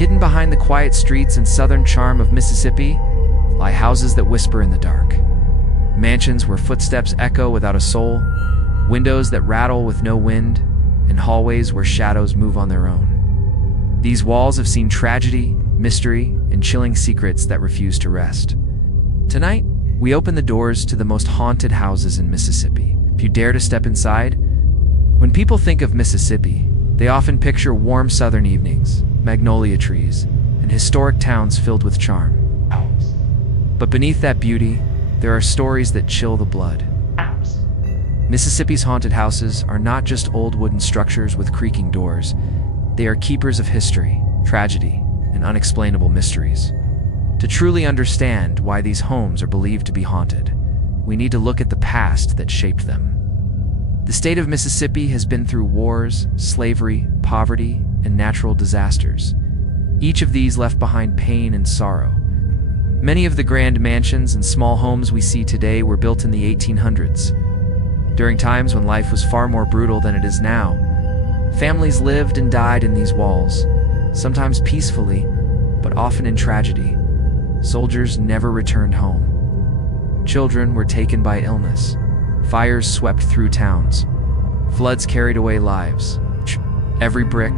Hidden behind the quiet streets and southern charm of Mississippi lie houses that whisper in the dark. Mansions where footsteps echo without a soul, windows that rattle with no wind, and hallways where shadows move on their own. These walls have seen tragedy, mystery, and chilling secrets that refuse to rest. Tonight, we open the doors to the most haunted houses in Mississippi. If you dare to step inside, when people think of Mississippi, they often picture warm southern evenings, magnolia trees, and historic towns filled with charm. But beneath that beauty, there are stories that chill the blood. Mississippi's haunted houses are not just old wooden structures with creaking doors. They are keepers of history, tragedy, and unexplainable mysteries. To truly understand why these homes are believed to be haunted, we need to look at the past that shaped them. The state of Mississippi has been through wars, slavery, poverty, and natural disasters. Each of these left behind pain and sorrow. Many of the grand mansions and small homes we see today were built in the 1800s, during times when life was far more brutal than it is now. Families lived and died in these walls, sometimes peacefully, but often in tragedy. Soldiers never returned home. Children were taken by illness. Fires swept through towns. Floods carried away lives. Every brick,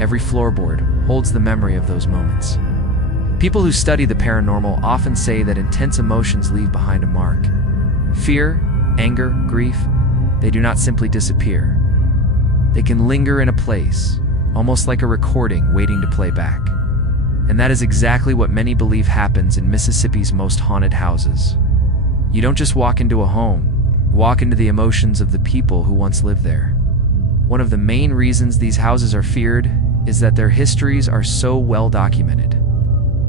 every floorboard holds the memory of those moments. People who study the paranormal often say that intense emotions leave behind a mark. Fear, anger, grief, they do not simply disappear. They can linger in a place, almost like a recording waiting to play back. And that is exactly what many believe happens in Mississippi's most haunted houses. You don't just walk into a home, you walk into the emotions of the people who once lived there. One of the main reasons these houses are feared is that their histories are so well documented.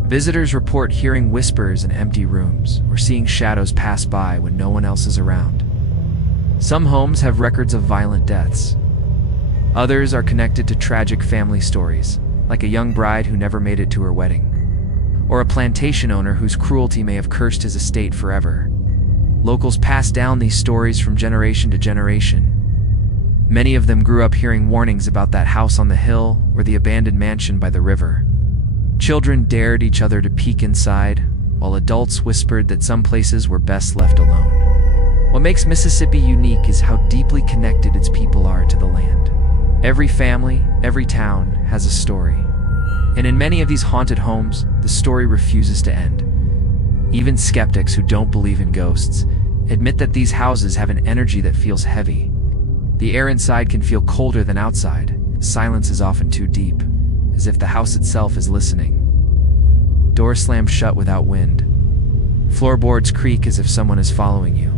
Visitors report hearing whispers in empty rooms or seeing shadows pass by when no one else is around. Some homes have records of violent deaths. Others are connected to tragic family stories, like a young bride who never made it to her wedding, or a plantation owner whose cruelty may have cursed his estate forever. Locals pass down these stories from generation to generation. Many of them grew up hearing warnings about that house on the hill or the abandoned mansion by the river. Children dared each other to peek inside, while adults whispered that some places were best left alone. What makes Mississippi unique is how deeply connected its people are to the land. Every family, every town has a story. And in many of these haunted homes, the story refuses to end. Even skeptics who don't believe in ghosts admit that these houses have an energy that feels heavy. The air inside can feel colder than outside. Silence is often too deep, as if the house itself is listening. Doors slam shut without wind. Floorboards creak as if someone is following you.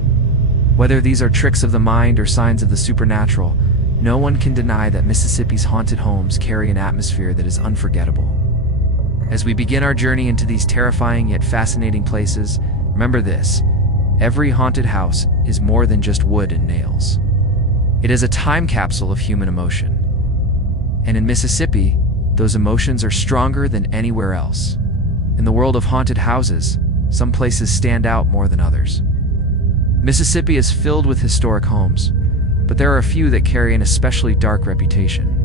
Whether these are tricks of the mind or signs of the supernatural, no one can deny that Mississippi's haunted homes carry an atmosphere that is unforgettable. As we begin our journey into these terrifying yet fascinating places, remember this: every haunted house is more than just wood and nails. It is a time capsule of human emotion. And in Mississippi, those emotions are stronger than anywhere else. In the world of haunted houses, some places stand out more than others. Mississippi is filled with historic homes, but there are a few that carry an especially dark reputation.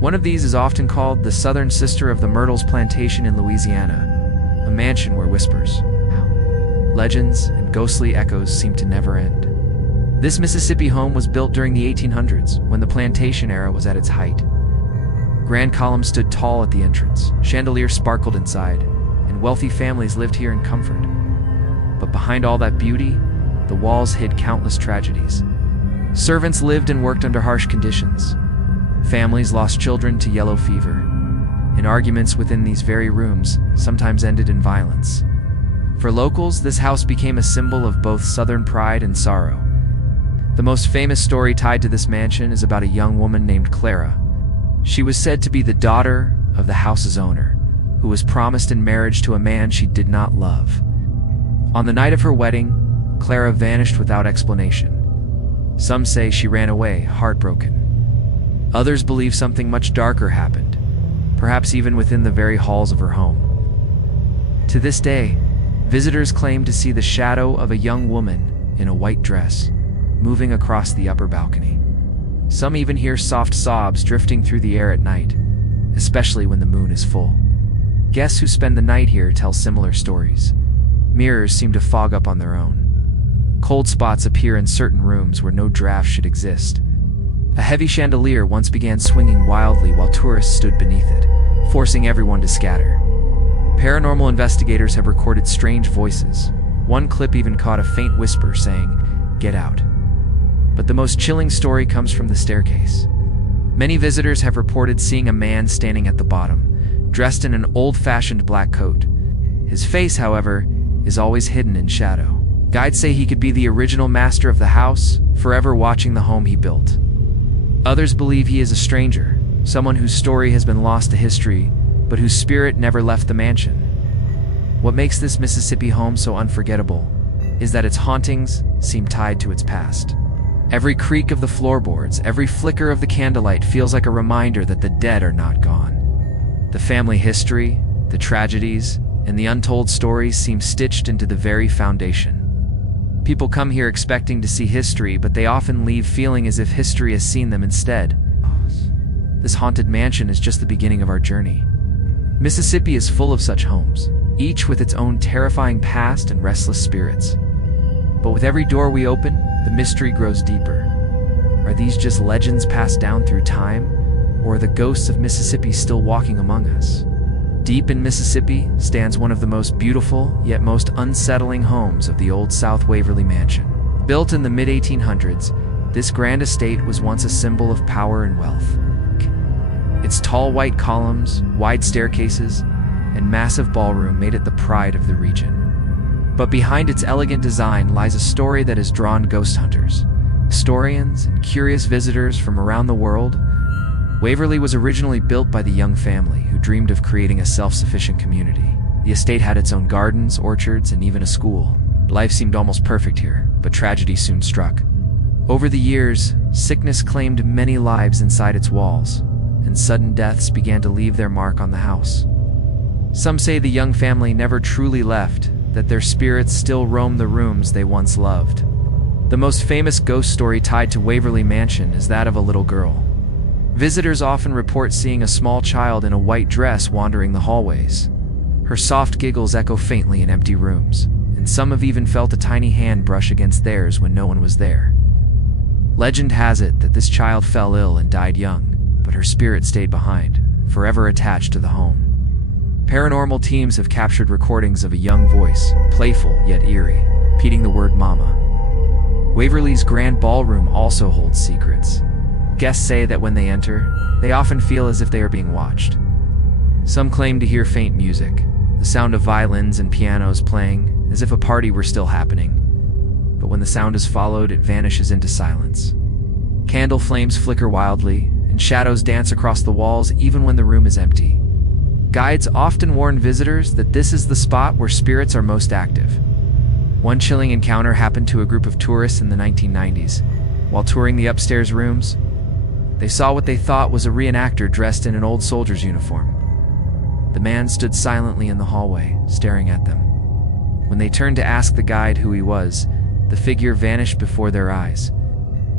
One of these is often called the southern sister of the Myrtles Plantation in Louisiana, a mansion where whispers, legends, and ghostly echoes seem to never end. This Mississippi home was built during the 1800s, when the plantation era was at its height. Grand columns stood tall at the entrance, chandeliers sparkled inside, and wealthy families lived here in comfort. But behind all that beauty, the walls hid countless tragedies. Servants lived and worked under harsh conditions. Families lost children to yellow fever, and arguments within these very rooms sometimes ended in violence. For locals, this house became a symbol of both Southern pride and sorrow. The most famous story tied to this mansion is about a young woman named Clara. She was said to be the daughter of the house's owner, who was promised in marriage to a man she did not love. On the night of her wedding, Clara vanished without explanation. Some say she ran away, heartbroken. Others believe something much darker happened, perhaps even within the very halls of her home. To this day, visitors claim to see the shadow of a young woman in a white dress moving across the upper balcony. Some even hear soft sobs drifting through the air at night, especially when the moon is full. Guests who spend the night here tell similar stories. Mirrors seem to fog up on their own. Cold spots appear in certain rooms where no draft should exist. A heavy chandelier once began swinging wildly while tourists stood beneath it, forcing everyone to scatter. Paranormal investigators have recorded strange voices. One clip even caught a faint whisper saying, "Get out." But the most chilling story comes from the staircase. Many visitors have reported seeing a man standing at the bottom, dressed in an old-fashioned black coat. His face, however, is always hidden in shadow. Guides say he could be the original master of the house, forever watching the home he built. Others believe he is a stranger, someone whose story has been lost to history, but whose spirit never left the mansion. What makes this Mississippi home so unforgettable is that its hauntings seem tied to its past. Every creak of the floorboards, every flicker of the candlelight feels like a reminder that the dead are not gone. The family history, the tragedies, and the untold stories seem stitched into the very foundation. People come here expecting to see history, but they often leave feeling as if history has seen them instead. This haunted mansion is just the beginning of our journey. Mississippi is full of such homes, each with its own terrifying past and restless spirits. But with every door we open, the mystery grows deeper. Are these just legends passed down through time, or are the ghosts of Mississippi still walking among us? Deep in Mississippi stands one of the most beautiful, yet most unsettling homes of the Old South Waverly Mansion. Built in the mid-1800s, this grand estate was once a symbol of power and wealth. Its tall white columns, wide staircases, and massive ballroom made it the pride of the region. But behind its elegant design lies a story that has drawn ghost hunters, historians, and curious visitors from around the world. Waverly was originally built by the Young family, who dreamed of creating a self-sufficient community. The estate had its own gardens, orchards, and even a school. Life seemed almost perfect here, but tragedy soon struck. Over the years, sickness claimed many lives inside its walls, and sudden deaths began to leave their mark on the house. Some say the Young family never truly left, that their spirits still roam the rooms they once loved. The most famous ghost story tied to Waverly Mansion is that of a little girl. Visitors often report seeing a small child in a white dress wandering the hallways. Her soft giggles echo faintly in empty rooms, and some have even felt a tiny hand brush against theirs when no one was there. Legend has it that this child fell ill and died young, but her spirit stayed behind, forever attached to the home. Paranormal teams have captured recordings of a young voice, playful yet eerie, repeating the word "Mama." Waverly's grand ballroom also holds secrets. Guests say that when they enter, they often feel as if they are being watched. Some claim to hear faint music, the sound of violins and pianos playing, as if a party were still happening. But when the sound is followed, it vanishes into silence. Candle flames flicker wildly, and shadows dance across the walls even when the room is empty. Guides often warn visitors that this is the spot where spirits are most active. One chilling encounter happened to a group of tourists in the 1990s. While touring the upstairs rooms, they saw what they thought was a reenactor dressed in an old soldier's uniform. The man stood silently in the hallway, staring at them. When they turned to ask the guide who he was, the figure vanished before their eyes.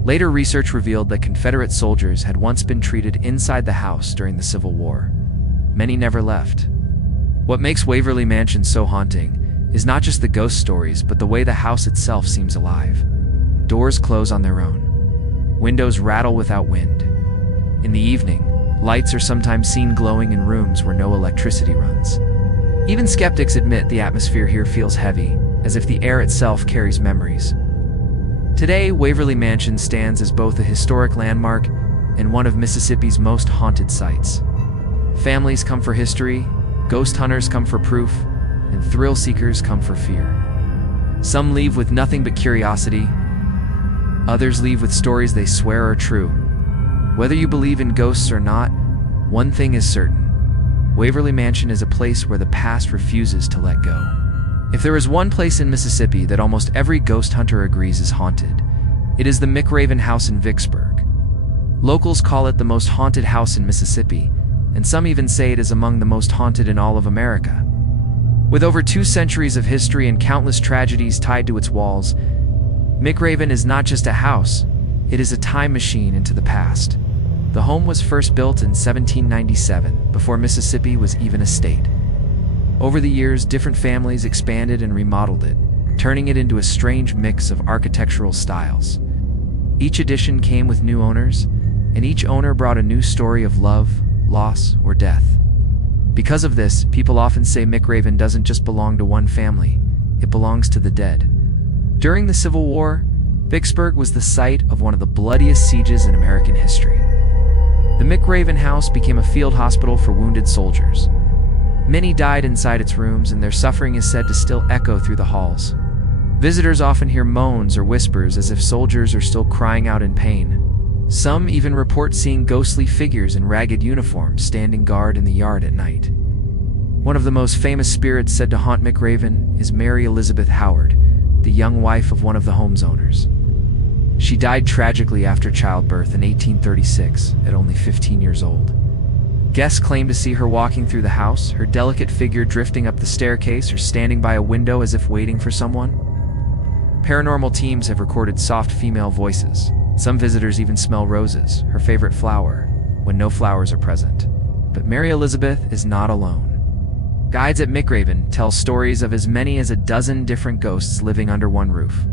Later research revealed that Confederate soldiers had once been treated inside the house during the Civil War. Many never left. What makes Waverly Mansion so haunting is not just the ghost stories, but the way the house itself seems alive. Doors close on their own. Windows rattle without wind. In the evening, lights are sometimes seen glowing in rooms where no electricity runs. Even skeptics admit the atmosphere here feels heavy, as if the air itself carries memories. Today, Waverly Mansion stands as both a historic landmark and one of Mississippi's most haunted sites. Families come for history, ghost hunters come for proof, and thrill seekers come for fear. Some leave with nothing but curiosity. Others leave with stories they swear are true. Whether you believe in ghosts or not, one thing is certain. Waverly Mansion is a place where the past refuses to let go. If there is one place in Mississippi that almost every ghost hunter agrees is haunted, it is the McRaven House in Vicksburg. Locals call it the most haunted house in Mississippi, and some even say it is among the most haunted in all of America. With over 2 centuries of history and countless tragedies tied to its walls, McRaven is not just a house, it is a time machine into the past. The home was first built in 1797, before Mississippi was even a state. Over the years, different families expanded and remodeled it, turning it into a strange mix of architectural styles. Each addition came with new owners, and each owner brought a new story of love, loss, or death. Because of this, people often say McRaven doesn't just belong to one family, it belongs to the dead. During the Civil War, Vicksburg was the site of one of the bloodiest sieges in American history. The McRaven House became a field hospital for wounded soldiers. Many died inside its rooms, and their suffering is said to still echo through the halls. Visitors often hear moans or whispers as if soldiers are still crying out in pain. Some even report seeing ghostly figures in ragged uniforms standing guard in the yard at night. One of the most famous spirits said to haunt McRaven is Mary Elizabeth Howard, the young wife of one of the home's owners. She died tragically after childbirth in 1836 at only 15 years old. Guests claim to see her walking through the house, her delicate figure drifting up the staircase or standing by a window as if waiting for someone. Paranormal teams have recorded soft female voices. Some visitors even smell roses, her favorite flower, when no flowers are present. But Mary Elizabeth is not alone. Guides at McRaven tell stories of as many as a dozen different ghosts living under one roof.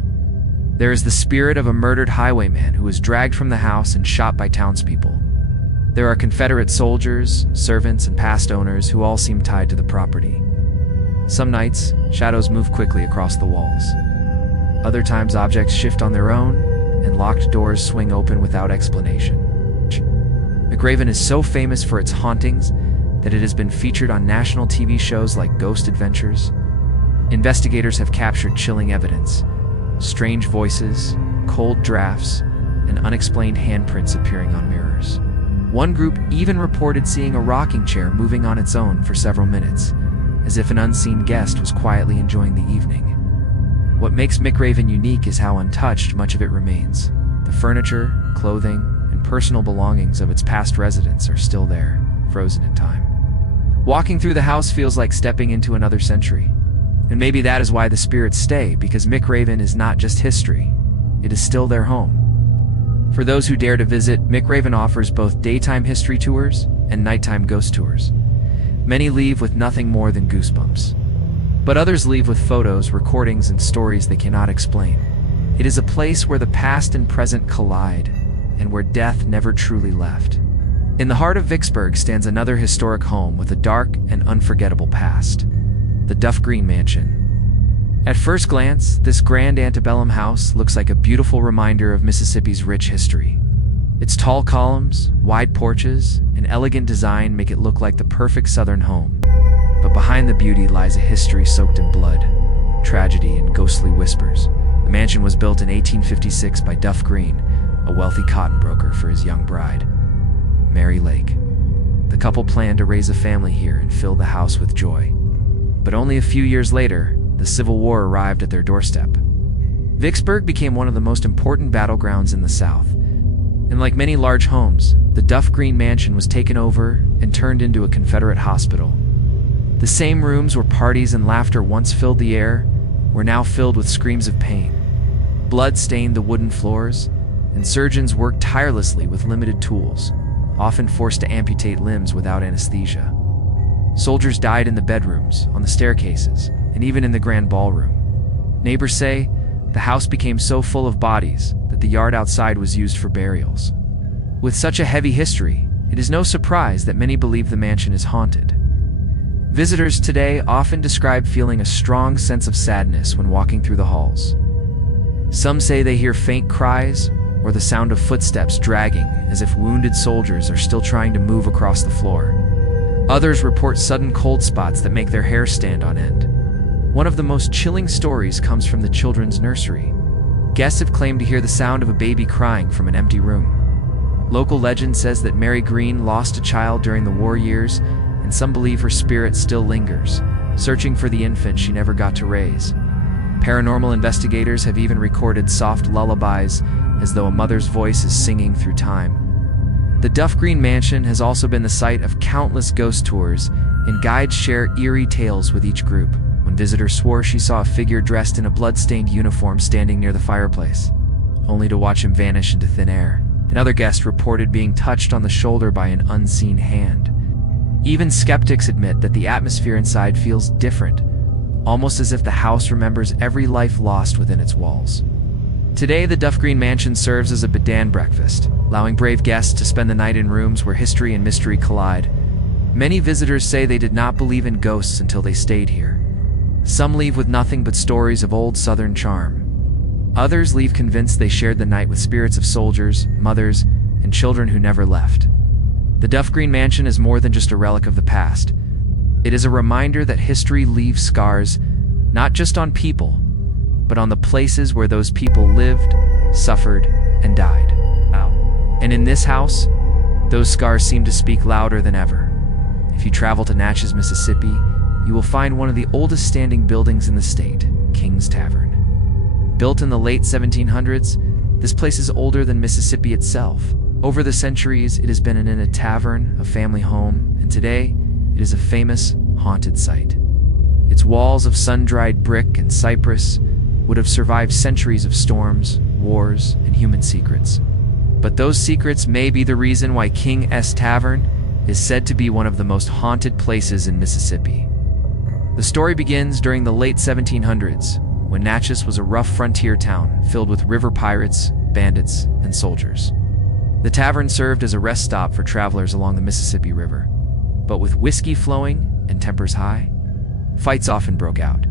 There is the spirit of a murdered highwayman who was dragged from the house and shot by townspeople. There are Confederate soldiers, servants, and past owners who all seem tied to the property. Some nights, shadows move quickly across the walls. Other times, objects shift on their own, and locked doors swing open without explanation. McRaven is so famous for its hauntings that it has been featured on national TV shows like Ghost Adventures. Investigators have captured chilling evidence: strange voices, cold drafts, and unexplained handprints appearing on mirrors. One group even reported seeing a rocking chair moving on its own for several minutes, as if an unseen guest was quietly enjoying the evening. What makes McRaven unique is how untouched much of it remains. The furniture, clothing, and personal belongings of its past residents are still there, frozen in time. Walking through the house feels like stepping into another century. And maybe that is why the spirits stay, because McRaven is not just history, it is still their home. For those who dare to visit, McRaven offers both daytime history tours and nighttime ghost tours. Many leave with nothing more than goosebumps. But others leave with photos, recordings, and stories they cannot explain. It is a place where the past and present collide, and where death never truly left. In the heart of Vicksburg stands another historic home with a dark and unforgettable past: the Duff Green Mansion. At first glance, this grand antebellum house looks like a beautiful reminder of Mississippi's rich history. Its tall columns, wide porches, and elegant design make it look like the perfect Southern home. But behind the beauty lies a history soaked in blood, tragedy, and ghostly whispers. The mansion was built in 1856 by Duff Green, a wealthy cotton broker, for his young bride, Mary Lake. The couple planned to raise a family here and fill the house with joy. But only a few years later, the Civil War arrived at their doorstep. Vicksburg became one of the most important battlegrounds in the South. And like many large homes, the Duff Green Mansion was taken over and turned into a Confederate hospital. The same rooms where parties and laughter once filled the air were now filled with screams of pain. Blood stained the wooden floors, and surgeons worked tirelessly with limited tools, often forced to amputate limbs without anesthesia. Soldiers died in the bedrooms, on the staircases, and even in the grand ballroom. Neighbors say the house became so full of bodies that the yard outside was used for burials. With such a heavy history, it is no surprise that many believe the mansion is haunted. Visitors today often describe feeling a strong sense of sadness when walking through the halls. Some say they hear faint cries or the sound of footsteps dragging, as if wounded soldiers are still trying to move across the floor. Others report sudden cold spots that make their hair stand on end. One of the most chilling stories comes from the children's nursery. Guests have claimed to hear the sound of a baby crying from an empty room. Local legend says that Mary Green lost a child during the war years, and some believe her spirit still lingers, searching for the infant she never got to raise. Paranormal investigators have even recorded soft lullabies, as though a mother's voice is singing through time. The Duff Green Mansion has also been the site of countless ghost tours, and guides share eerie tales with each group. One visitor swore she saw a figure dressed in a blood-stained uniform standing near the fireplace, only to watch him vanish into thin air. Another guest reported being touched on the shoulder by an unseen hand. Even skeptics admit that the atmosphere inside feels different, almost as if the house remembers every life lost within its walls. Today, the Duff Green Mansion serves as a bed and breakfast, allowing brave guests to spend the night in rooms where history and mystery collide. Many visitors say they did not believe in ghosts until they stayed here. Some leave with nothing but stories of old Southern charm. Others leave convinced they shared the night with spirits of soldiers, mothers, and children who never left. The Duff Green Mansion is more than just a relic of the past. It is a reminder that history leaves scars, not just on people, but on the places where those people lived, suffered, and died. And in this house, those scars seem to speak louder than ever. If you travel to Natchez, Mississippi, you will find one of the oldest standing buildings in the state, King's Tavern. Built in the late 1700s, this place is older than Mississippi itself. Over the centuries, it has been a tavern, a family home, and today, it is a famous, haunted site. Its walls of sun-dried brick and cypress would have survived centuries of storms, wars, and human secrets. But those secrets may be the reason why King's Tavern is said to be one of the most haunted places in Mississippi. The story begins during the late 1700s, when Natchez was a rough frontier town filled with river pirates, bandits, and soldiers. The tavern served as a rest stop for travelers along the Mississippi River. But with whiskey flowing and tempers high, fights often broke out.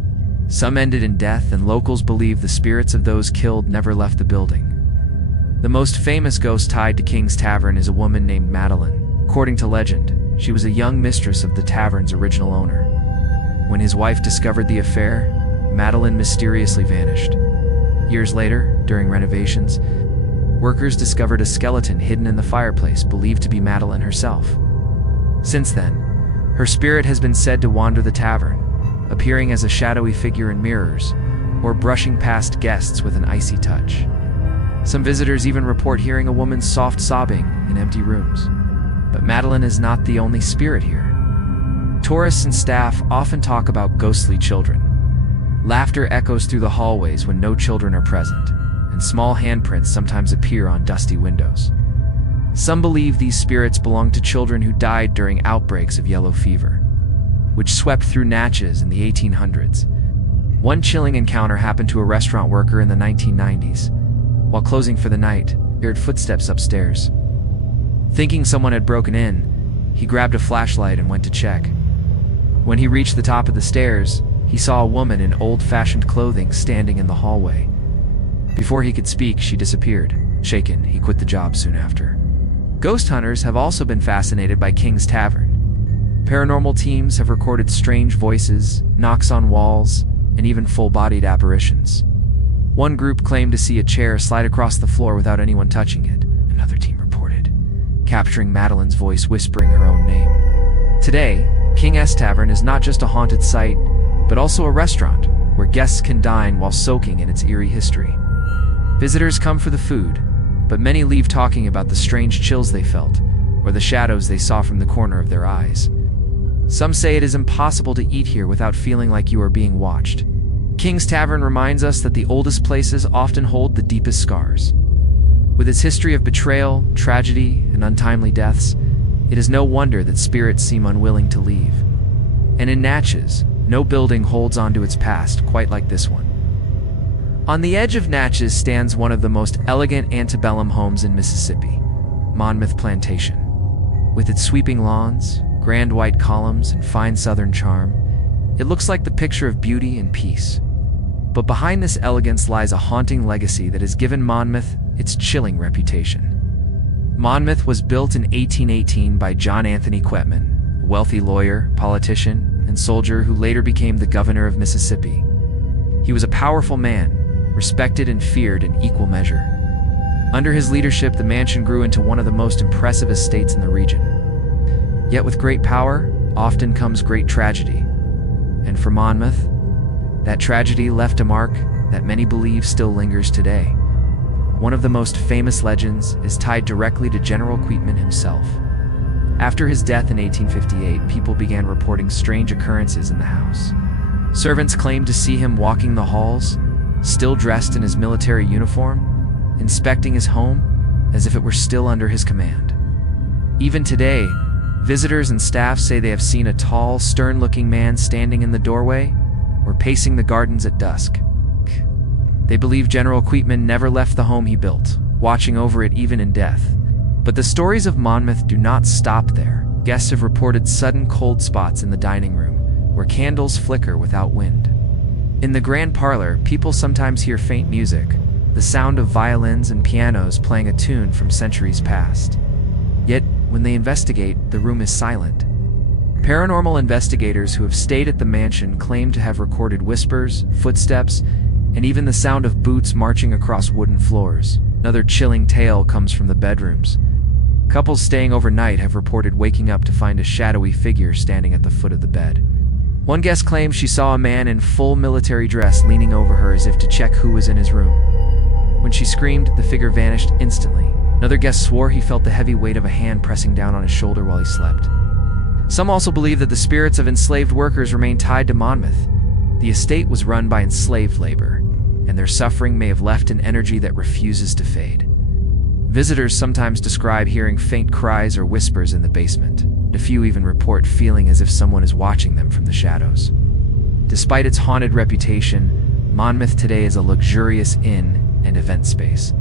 Some ended in death, and locals believe the spirits of those killed never left the building. The most famous ghost tied to King's Tavern is a woman named Madeline. According to legend, she was a young mistress of the tavern's original owner. When his wife discovered the affair, Madeline mysteriously vanished. Years later, during renovations, workers discovered a skeleton hidden in the fireplace, believed to be Madeline herself. Since then, her spirit has been said to wander the tavern, appearing as a shadowy figure in mirrors, or brushing past guests with an icy touch. Some visitors even report hearing a woman's soft sobbing in empty rooms. But Madeline is not the only spirit here. Tourists and staff often talk about ghostly children. Laughter echoes through the hallways when no children are present, and small handprints sometimes appear on dusty windows. Some believe these spirits belong to children who died during outbreaks of yellow fever, which swept through Natchez in the 1800s. One chilling encounter happened to a restaurant worker in the 1990s. While closing for the night, he heard footsteps upstairs. Thinking someone had broken in, he grabbed a flashlight and went to check. When he reached the top of the stairs, he saw a woman in old-fashioned clothing standing in the hallway. Before he could speak, she disappeared. Shaken, he quit the job soon after. Ghost hunters have also been fascinated by King's Tavern. Paranormal teams have recorded strange voices, knocks on walls, and even full-bodied apparitions. One group claimed to see a chair slide across the floor without anyone touching it, another team reported, capturing Madeline's voice whispering her own name. Today, King's Tavern is not just a haunted site, but also a restaurant where guests can dine while soaking in its eerie history. Visitors come for the food, but many leave talking about the strange chills they felt, or the shadows they saw from the corner of their eyes. Some say it is impossible to eat here without feeling like you are being watched. King's Tavern reminds us that the oldest places often hold the deepest scars. With its history of betrayal, tragedy, and untimely deaths, it is no wonder that spirits seem unwilling to leave. And in Natchez, no building holds on to its past quite like this one. On the edge of Natchez stands one of the most elegant antebellum homes in Mississippi, Monmouth Plantation. With its sweeping lawns, grand white columns, and fine southern charm, it looks like the picture of beauty and peace. But behind this elegance lies a haunting legacy that has given Monmouth its chilling reputation. Monmouth was built in 1818 by John Anthony Quetman, a wealthy lawyer, politician, and soldier who later became the governor of Mississippi. He was a powerful man, respected and feared in equal measure. Under his leadership, the mansion grew into one of the most impressive estates in the region. Yet with great power, often comes great tragedy. And for Monmouth, that tragedy left a mark that many believe still lingers today. One of the most famous legends is tied directly to General Quetman himself. After his death in 1858, people began reporting strange occurrences in the house. Servants claimed to see him walking the halls, still dressed in his military uniform, inspecting his home, as if it were still under his command. Even today, visitors and staff say they have seen a tall, stern-looking man standing in the doorway or pacing the gardens at dusk. They believe General Quitman never left the home he built, watching over it even in death. But the stories of Monmouth do not stop there. Guests have reported sudden cold spots in the dining room, where candles flicker without wind. In the grand parlor, people sometimes hear faint music, the sound of violins and pianos playing a tune from centuries past. Yet, when they investigate, the room is silent. Paranormal investigators who have stayed at the mansion claim to have recorded whispers, footsteps, and even the sound of boots marching across wooden floors. Another chilling tale comes from the bedrooms. Couples staying overnight have reported waking up to find a shadowy figure standing at the foot of the bed. One guest claims she saw a man in full military dress leaning over her as if to check who was in his room. When she screamed, the figure vanished instantly. Another guest swore he felt the heavy weight of a hand pressing down on his shoulder while he slept. Some also believe that the spirits of enslaved workers remain tied to Monmouth. The estate was run by enslaved labor, and their suffering may have left an energy that refuses to fade. Visitors sometimes describe hearing faint cries or whispers in the basement. A few even report feeling as if someone is watching them from the shadows. Despite its haunted reputation, Monmouth today is a luxurious inn and event space.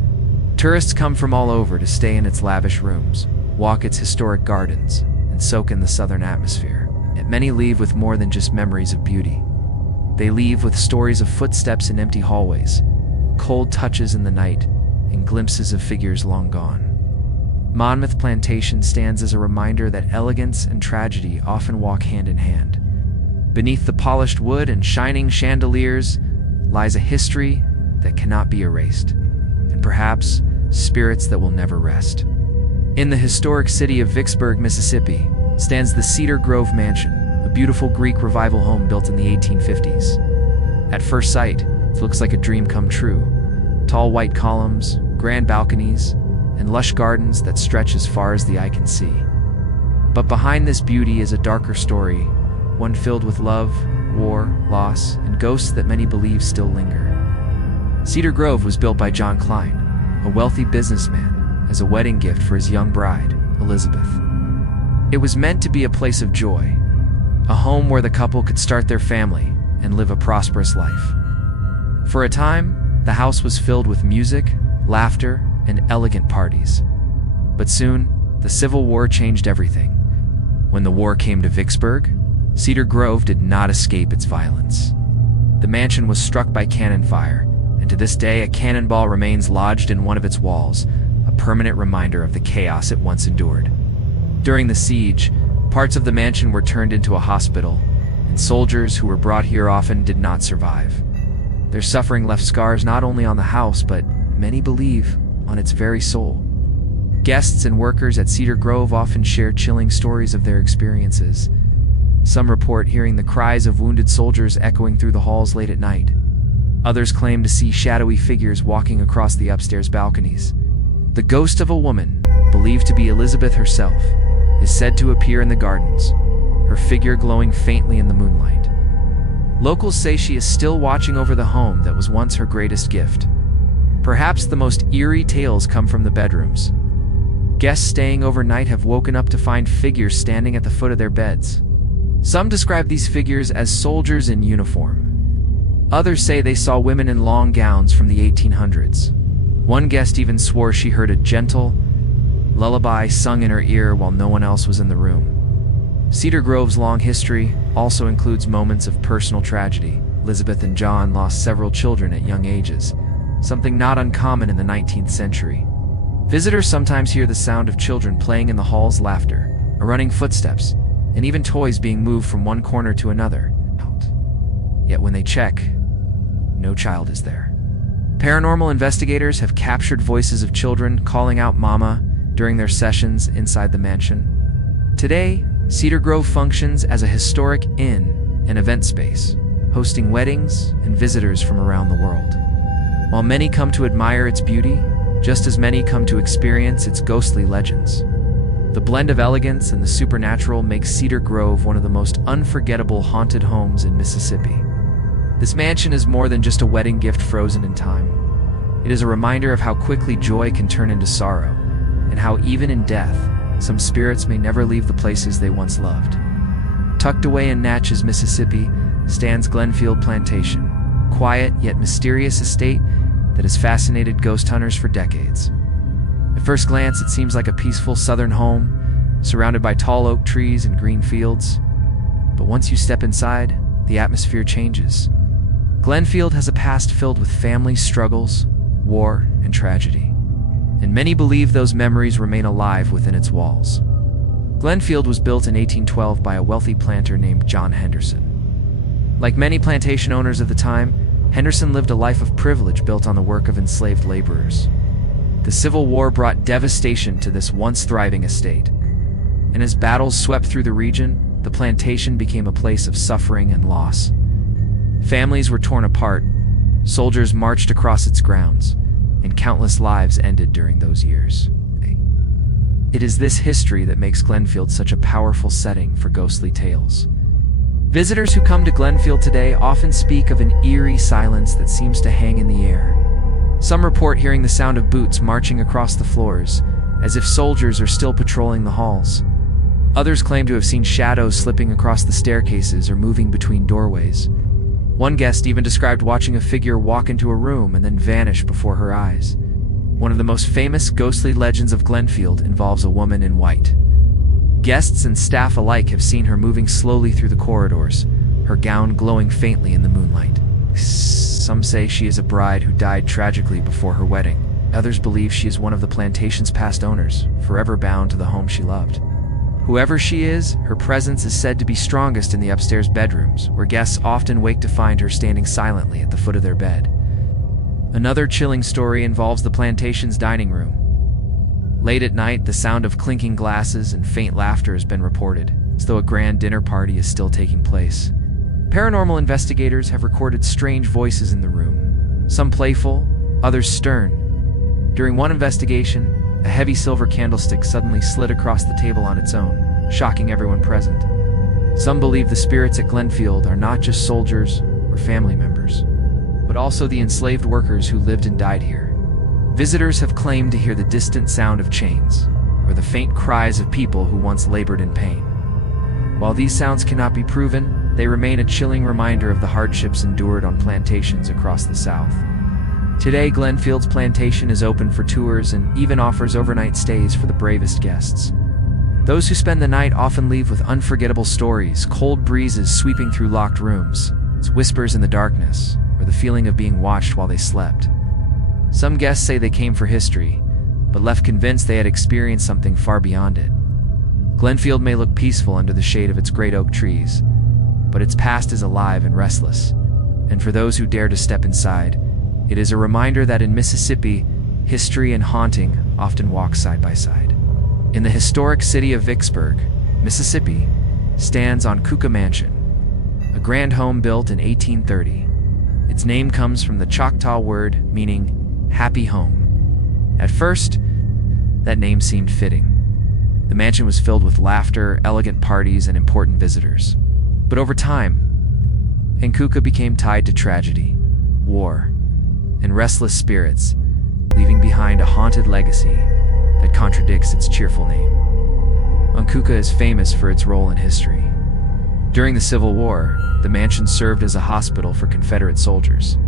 Tourists come from all over to stay in its lavish rooms, walk its historic gardens, and soak in the southern atmosphere. Yet many leave with more than just memories of beauty. They leave with stories of footsteps in empty hallways, cold touches in the night, and glimpses of figures long gone. Monmouth Plantation stands as a reminder that elegance and tragedy often walk hand in hand. Beneath the polished wood and shining chandeliers lies a history that cannot be erased, and perhaps spirits that will never rest. In the historic city of Vicksburg, Mississippi, stands the Cedar Grove Mansion, a beautiful Greek revival home built in the 1850s. At first sight, it looks like a dream come true. Tall white columns, grand balconies, and lush gardens that stretch as far as the eye can see. But behind this beauty is a darker story, one filled with love, war, loss, and ghosts that many believe still linger. Cedar Grove was built by John Klein, a wealthy businessman, as a wedding gift for his young bride, Elizabeth. It was meant to be a place of joy, a home where the couple could start their family and live a prosperous life. For a time, the house was filled with music, laughter, and elegant parties. But soon, the Civil War changed everything. When the war came to Vicksburg, Cedar Grove did not escape its violence. The mansion was struck by cannon fire, and to this day a cannonball remains lodged in one of its walls, a permanent reminder of the chaos it once endured. During the siege, parts of the mansion were turned into a hospital, and soldiers who were brought here often did not survive. Their suffering left scars not only on the house, but, many believe, on its very soul. Guests and workers at Cedar Grove often share chilling stories of their experiences. Some report hearing the cries of wounded soldiers echoing through the halls late at night. Others claim to see shadowy figures walking across the upstairs balconies. The ghost of a woman, believed to be Elizabeth herself, is said to appear in the gardens, her figure glowing faintly in the moonlight. Locals say she is still watching over the home that was once her greatest gift. Perhaps the most eerie tales come from the bedrooms. Guests staying overnight have woken up to find figures standing at the foot of their beds. Some describe these figures as soldiers in uniform. Others say they saw women in long gowns from the 1800s. One guest even swore she heard a gentle lullaby sung in her ear while no one else was in the room. Cedar Grove's long history also includes moments of personal tragedy. Elizabeth and John lost several children at young ages, something not uncommon in the 19th century. Visitors sometimes hear the sound of children playing in the hall's laughter, or running footsteps, and even toys being moved from one corner to another. Yet when they check, no child is there. Paranormal investigators have captured voices of children calling out "Mama" during their sessions inside the mansion. Today, Cedar Grove functions as a historic inn and event space, hosting weddings and visitors from around the world. While many come to admire its beauty, just as many come to experience its ghostly legends. The blend of elegance and the supernatural makes Cedar Grove one of the most unforgettable haunted homes in Mississippi. This mansion is more than just a wedding gift frozen in time. It is a reminder of how quickly joy can turn into sorrow, and how even in death, some spirits may never leave the places they once loved. Tucked away in Natchez, Mississippi, stands Glenfield Plantation, quiet yet mysterious estate that has fascinated ghost hunters for decades. At first glance, it seems like a peaceful southern home, surrounded by tall oak trees and green fields. But once you step inside, the atmosphere changes. Glenfield has a past filled with family struggles, war, and tragedy, and many believe those memories remain alive within its walls. Glenfield was built in 1812 by a wealthy planter named John Henderson. Like many plantation owners of the time, Henderson lived a life of privilege built on the work of enslaved laborers. The Civil War brought devastation to this once thriving estate, and as battles swept through the region, the plantation became a place of suffering and loss. Families were torn apart, soldiers marched across its grounds, and countless lives ended during those years. It is this history that makes Glenfield such a powerful setting for ghostly tales. Visitors who come to Glenfield today often speak of an eerie silence that seems to hang in the air. Some report hearing the sound of boots marching across the floors, as if soldiers are still patrolling the halls. Others claim to have seen shadows slipping across the staircases or moving between doorways. One guest even described watching a figure walk into a room and then vanish before her eyes. One of the most famous ghostly legends of Glenfield involves a woman in white. Guests and staff alike have seen her moving slowly through the corridors, her gown glowing faintly in the moonlight. Some say she is a bride who died tragically before her wedding. Others believe she is one of the plantation's past owners, forever bound to the home she loved. Whoever she is, her presence is said to be strongest in the upstairs bedrooms, where guests often wake to find her standing silently at the foot of their bed. Another chilling story involves the plantation's dining room. Late at night, the sound of clinking glasses and faint laughter has been reported, as though a grand dinner party is still taking place. Paranormal investigators have recorded strange voices in the room, some playful, others stern. During one investigation, a heavy silver candlestick suddenly slid across the table on its own, shocking everyone present. Some believe the spirits at Glenfield are not just soldiers or family members, but also the enslaved workers who lived and died here. Visitors have claimed to hear the distant sound of chains, or the faint cries of people who once labored in pain. While these sounds cannot be proven, they remain a chilling reminder of the hardships endured on plantations across the South. Today, Glenfield's plantation is open for tours and even offers overnight stays for the bravest guests. Those who spend the night often leave with unforgettable stories, cold breezes sweeping through locked rooms, whispers in the darkness, or the feeling of being watched while they slept. Some guests say they came for history, but left convinced they had experienced something far beyond it. Glenfield may look peaceful under the shade of its great oak trees, but its past is alive and restless. And for those who dare to step inside, it is a reminder that in Mississippi, history and haunting often walk side by side. In the historic city of Vicksburg, Mississippi, stands Uncuca Mansion, a grand home built in 1830. Its name comes from the Choctaw word meaning happy home. At first, that name seemed fitting. The mansion was filled with laughter, elegant parties, and important visitors. But over time, Uncuca became tied to tragedy, war, and restless spirits, leaving behind a haunted legacy that contradicts its cheerful name. Uncuca is famous for its role in history. During the Civil War, the mansion served as a hospital for Confederate soldiers.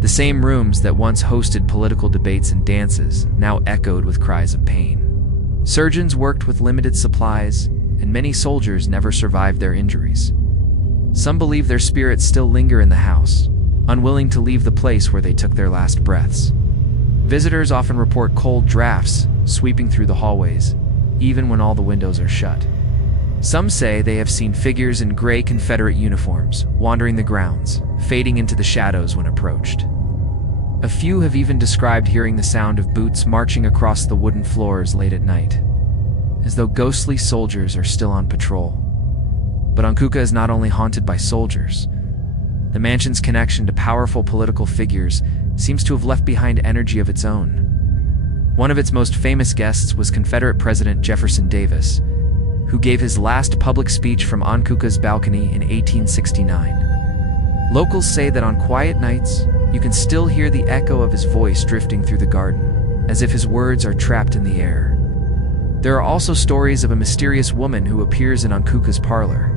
The same rooms that once hosted political debates and dances now echoed with cries of pain. Surgeons worked with limited supplies, and many soldiers never survived their injuries. Some believe their spirits still linger in the house, unwilling to leave the place where they took their last breaths. Visitors often report cold drafts sweeping through the hallways, even when all the windows are shut. Some say they have seen figures in gray Confederate uniforms wandering the grounds, fading into the shadows when approached. A few have even described hearing the sound of boots marching across the wooden floors late at night, as though ghostly soldiers are still on patrol. But Uncuca is not only haunted by soldiers. The mansion's connection to powerful political figures seems to have left behind energy of its own. One of its most famous guests was Confederate President Jefferson Davis, who gave his last public speech from Uncuca's balcony in 1869. Locals say that on quiet nights, you can still hear the echo of his voice drifting through the garden, as if his words are trapped in the air. There are also stories of a mysterious woman who appears in Onkuka's parlor.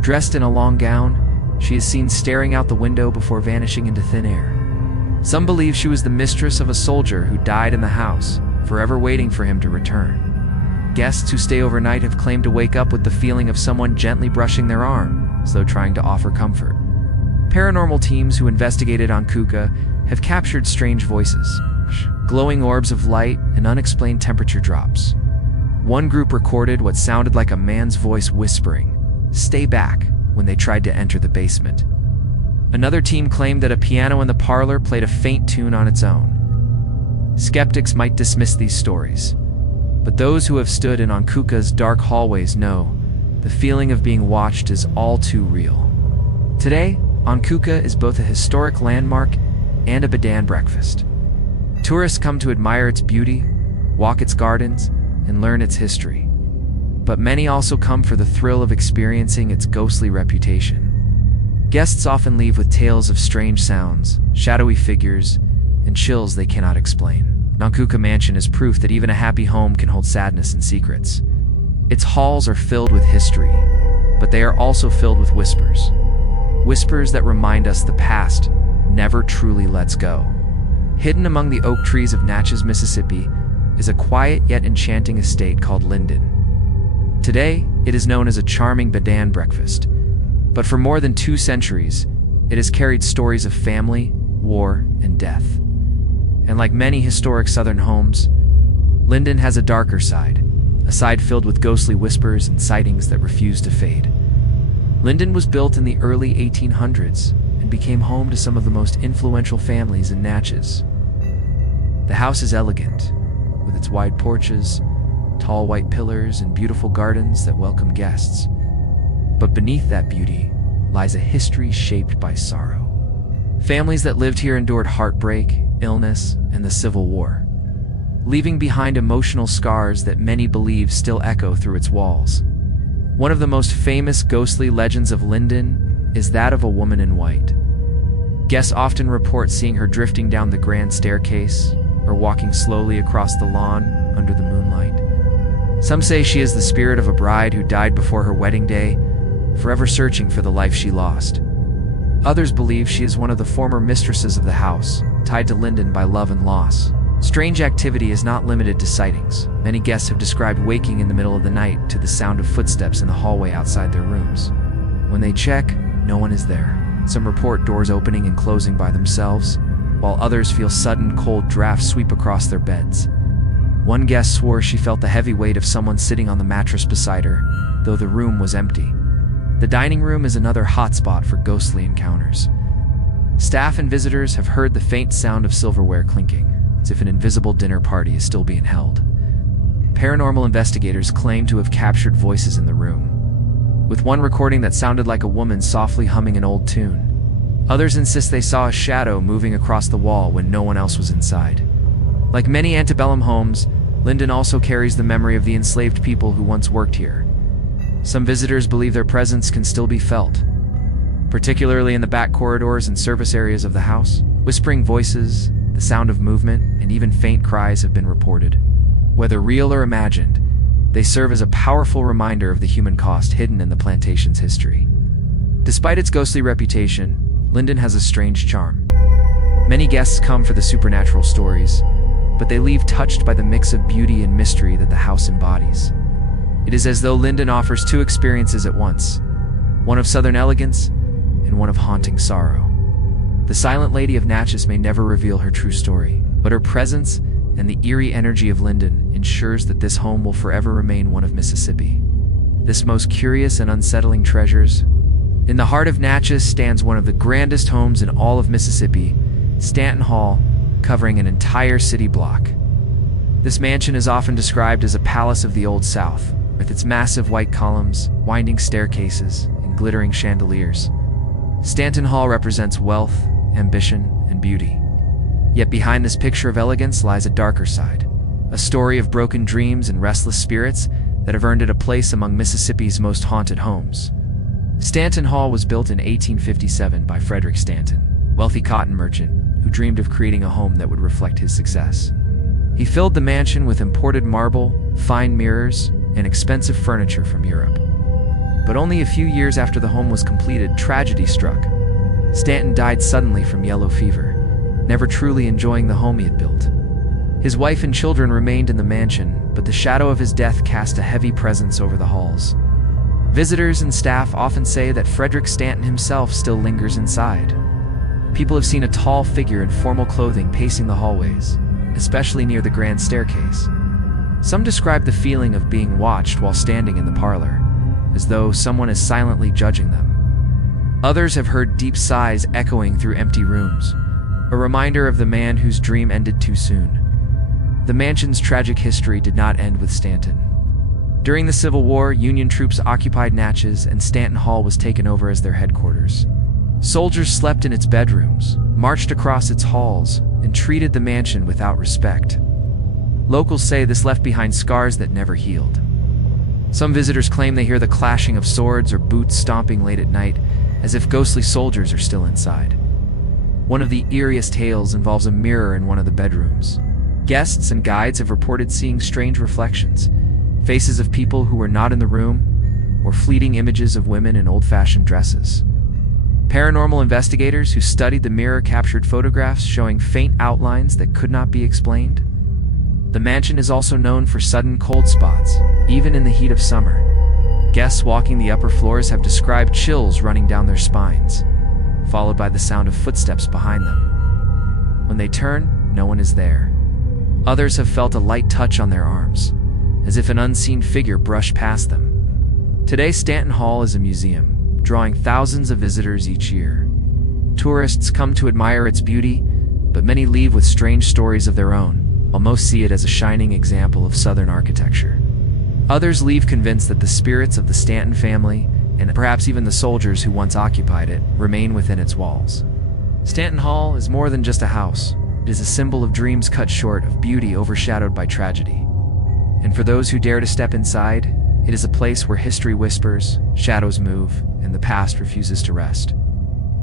Dressed in a long gown, she is seen staring out the window before vanishing into thin air. Some believe she was the mistress of a soldier who died in the house, forever waiting for him to return. Guests who stay overnight have claimed to wake up with the feeling of someone gently brushing their arm, as though trying to offer comfort. Paranormal teams who investigated Onkuka have captured strange voices, glowing orbs of light, and unexplained temperature drops. One group recorded what sounded like a man's voice whispering, "Stay back," when they tried to enter the basement. Another team claimed that a piano in the parlor played a faint tune on its own. Skeptics might dismiss these stories, but those who have stood in Onkuka's dark hallways know the feeling of being watched is all too real. Today, Onkuka is both a historic landmark and a bed and breakfast. Tourists come to admire its beauty, walk its gardens, and learn its history. But many also come for the thrill of experiencing its ghostly reputation. Guests often leave with tales of strange sounds, shadowy figures, and chills they cannot explain. Onkuka Mansion is proof that even a happy home can hold sadness and secrets. Its halls are filled with history, but they are also filled with whispers. Whispers that remind us the past never truly lets go. Hidden among the oak trees of Natchez, Mississippi, is a quiet yet enchanting estate called Linden. Today, it is known as a charming bed and breakfast, but for more than 2 centuries, it has carried stories of family, war, and death. And like many historic Southern homes, Linden has a darker side, a side filled with ghostly whispers and sightings that refuse to fade. Linden was built in the early 1800s and became home to some of the most influential families in Natchez. The house is elegant, with its wide porches, tall white pillars, and beautiful gardens that welcome guests. But beneath that beauty lies a history shaped by sorrow. Families that lived here endured heartbreak, illness, and the Civil War, leaving behind emotional scars that many believe still echo through its walls. One of the most famous ghostly legends of Linden is that of a woman in white. Guests often report seeing her drifting down the grand staircase or walking slowly across the lawn under the moonlight. Some say she is the spirit of a bride who died before her wedding day, forever searching for the life she lost. Others believe she is one of the former mistresses of the house, tied to Linden by love and loss. Strange activity is not limited to sightings. Many guests have described waking in the middle of the night to the sound of footsteps in the hallway outside their rooms. When they check, no one is there. Some report doors opening and closing by themselves, while others feel sudden cold drafts sweep across their beds. One guest swore she felt the heavy weight of someone sitting on the mattress beside her, though the room was empty. The dining room is another hotspot for ghostly encounters. Staff and visitors have heard the faint sound of silverware clinking, as if an invisible dinner party is still being held. Paranormal investigators claim to have captured voices in the room, with one recording that sounded like a woman softly humming an old tune. Others insist they saw a shadow moving across the wall when no one else was inside. Like many antebellum homes, Linden also carries the memory of the enslaved people who once worked here. Some visitors believe their presence can still be felt, particularly in the back corridors and service areas of the house. Whispering voices, the sound of movement, and even faint cries have been reported. Whether real or imagined, they serve as a powerful reminder of the human cost hidden in the plantation's history. Despite its ghostly reputation, Linden has a strange charm. Many guests come for the supernatural stories, but they leave touched by the mix of beauty and mystery that the house embodies. It is as though Linden offers 2 experiences at once, one of southern elegance and one of haunting sorrow. The Silent Lady of Natchez may never reveal her true story, but her presence and the eerie energy of Linden ensures that this home will forever remain one of Mississippi. This most curious and unsettling treasures. In the heart of Natchez stands one of the grandest homes in all of Mississippi, Stanton Hall, covering an entire city block. This mansion is often described as a palace of the Old South, with its massive white columns, winding staircases, and glittering chandeliers. Stanton Hall represents wealth, ambition, and beauty. Yet behind this picture of elegance lies a darker side, a story of broken dreams and restless spirits that have earned it a place among Mississippi's most haunted homes. Stanton Hall was built in 1857 by Frederick Stanton, wealthy cotton merchant who dreamed of creating a home that would reflect his success. He filled the mansion with imported marble, fine mirrors, and expensive furniture from Europe. But only a few years after the home was completed, tragedy struck. Stanton died suddenly from yellow fever, never truly enjoying the home he had built. His wife and children remained in the mansion, but the shadow of his death cast a heavy presence over the halls. Visitors and staff often say that Frederick Stanton himself still lingers inside. People have seen a tall figure in formal clothing pacing the hallways, especially near the grand staircase. Some describe the feeling of being watched while standing in the parlor, as though someone is silently judging them. Others have heard deep sighs echoing through empty rooms, a reminder of the man whose dream ended too soon. The mansion's tragic history did not end with Stanton. During the Civil War, Union troops occupied Natchez, and Stanton Hall was taken over as their headquarters. Soldiers slept in its bedrooms, marched across its halls, and treated the mansion without respect. Locals say this left behind scars that never healed. Some visitors claim they hear the clashing of swords or boots stomping late at night, as if ghostly soldiers are still inside. One of the eeriest tales involves a mirror in one of the bedrooms. Guests and guides have reported seeing strange reflections, faces of people who were not in the room, or fleeting images of women in old-fashioned dresses. Paranormal investigators who studied the mirror captured photographs showing faint outlines that could not be explained. The mansion is also known for sudden cold spots, even in the heat of summer. Guests walking the upper floors have described chills running down their spines, followed by the sound of footsteps behind them. When they turn, no one is there. Others have felt a light touch on their arms, as if an unseen figure brushed past them. Today, Stanton Hall is a museum, drawing thousands of visitors each year. Tourists come to admire its beauty, but many leave with strange stories of their own, while most see it as a shining example of Southern architecture. Others leave convinced that the spirits of the Stanton family, and perhaps even the soldiers who once occupied it, remain within its walls. Stanton Hall is more than just a house. It is a symbol of dreams cut short, of beauty overshadowed by tragedy. And for those who dare to step inside, it is a place where history whispers, shadows move, and the past refuses to rest.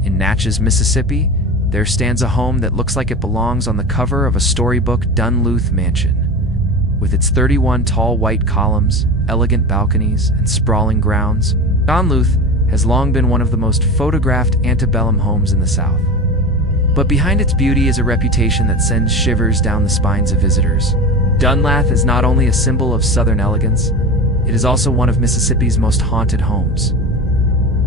In Natchez, Mississippi, there stands a home that looks like it belongs on the cover of a storybook, Dunluth Mansion. With its 31 tall white columns, elegant balconies, and sprawling grounds, Dunluth has long been one of the most photographed antebellum homes in the South. But behind its beauty is a reputation that sends shivers down the spines of visitors. Dunluth is not only a symbol of Southern elegance, it is also one of Mississippi's most haunted homes.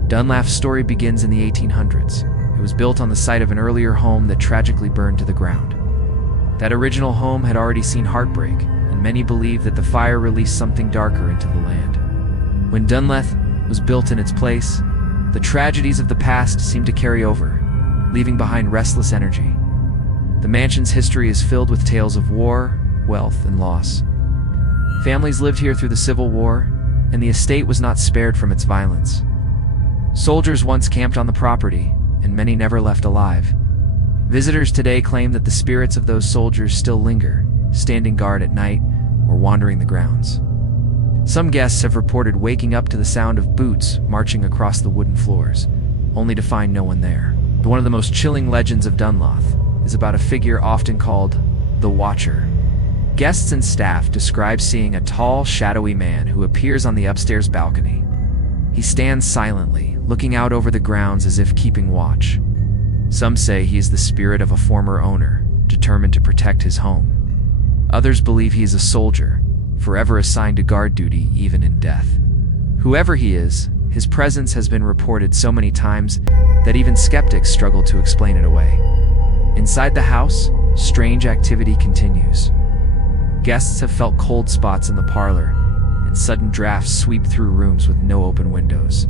Dunluth's story begins in the 1800s. It was built on the site of an earlier home that tragically burned to the ground. That original home had already seen heartbreak, and many believe that the fire released something darker into the land. When Dunluth was built in its place, the tragedies of the past seemed to carry over, leaving behind restless energy. The mansion's history is filled with tales of war, wealth, and loss. Families lived here through the Civil War, and the estate was not spared from its violence. Soldiers once camped on the property, and many never left alive. Visitors today claim that the spirits of those soldiers still linger, standing guard at night or wandering the grounds. Some guests have reported waking up to the sound of boots marching across the wooden floors, only to find no one there. One of the most chilling legends of Dunluth is about a figure often called the Watcher. Guests and staff describe seeing a tall, shadowy man who appears on the upstairs balcony. He stands silently, looking out over the grounds as if keeping watch. Some say he is the spirit of a former owner, determined to protect his home. Others believe he is a soldier, forever assigned to guard duty even in death. Whoever he is, his presence has been reported so many times that even skeptics struggle to explain it away. Inside the house, strange activity continues. Guests have felt cold spots in the parlor, and sudden drafts sweep through rooms with no open windows.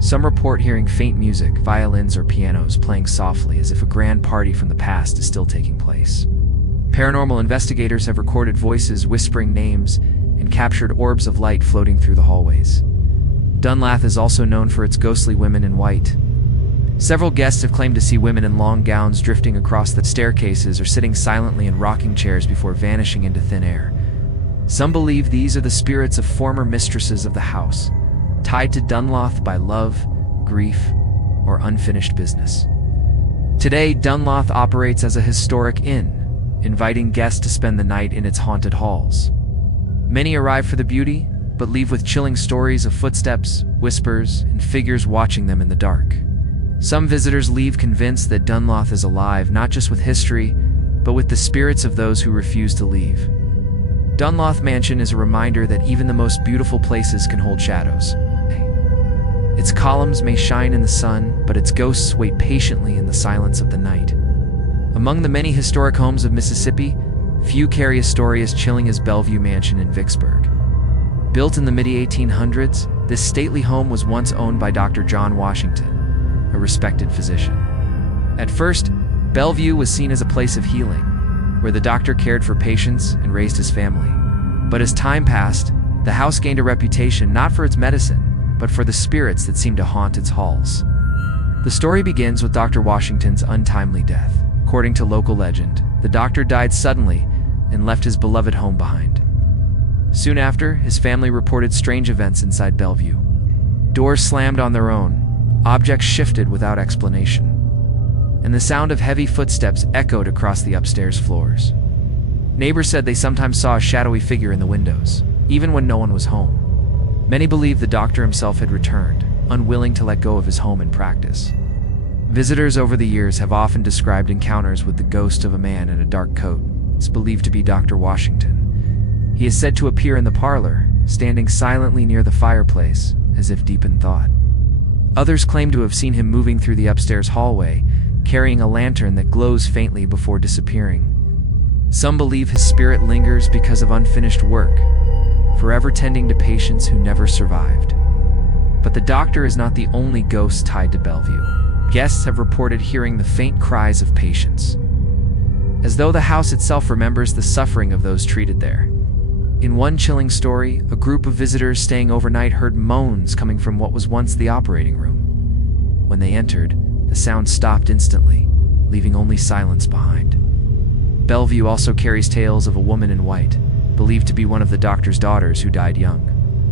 Some report hearing faint music, violins or pianos playing softly as if a grand party from the past is still taking place. Paranormal investigators have recorded voices whispering names and captured orbs of light floating through the hallways. Dunluth is also known for its ghostly women in white. Several guests have claimed to see women in long gowns drifting across the staircases or sitting silently in rocking chairs before vanishing into thin air. Some believe these are the spirits of former mistresses of the house, tied to Dunluth by love, grief, or unfinished business. Today, Dunloth operates as a historic inn, inviting guests to spend the night in its haunted halls. Many arrive for the beauty, but leave with chilling stories of footsteps, whispers, and figures watching them in the dark. Some visitors leave convinced that Dunloth is alive not just with history, but with the spirits of those who refuse to leave. Dunloth Mansion is a reminder that even the most beautiful places can hold shadows. Its columns may shine in the sun, but its ghosts wait patiently in the silence of the night. Among the many historic homes of Mississippi, few carry a story as chilling as Bellevue Mansion in Vicksburg. Built in the mid-1800s, this stately home was once owned by Dr. John Washington, a respected physician. At first, Bellevue was seen as a place of healing, where the doctor cared for patients and raised his family. But as time passed, the house gained a reputation not for its medicine, but for the spirits that seemed to haunt its halls. The story begins with Dr. Washington's untimely death. According to local legend, the doctor died suddenly and left his beloved home behind. Soon after, his family reported strange events inside Bellevue. Doors slammed on their own, objects shifted without explanation, and the sound of heavy footsteps echoed across the upstairs floors. Neighbors said they sometimes saw a shadowy figure in the windows, even when no one was home. Many believed the doctor himself had returned, unwilling to let go of his home and practice. Visitors over the years have often described encounters with the ghost of a man in a dark coat. It's believed to be Dr. Washington. He is said to appear in the parlor, standing silently near the fireplace, as if deep in thought. Others claim to have seen him moving through the upstairs hallway, carrying a lantern that glows faintly before disappearing. Some believe his spirit lingers because of unfinished work, forever tending to patients who never survived. But the doctor is not the only ghost tied to Bellevue. Guests have reported hearing the faint cries of patients, as though the house itself remembers the suffering of those treated there. In one chilling story, a group of visitors staying overnight heard moans coming from what was once the operating room. When they entered, the sound stopped instantly, leaving only silence behind. Bellevue also carries tales of a woman in white, believed to be one of the doctor's daughters who died young.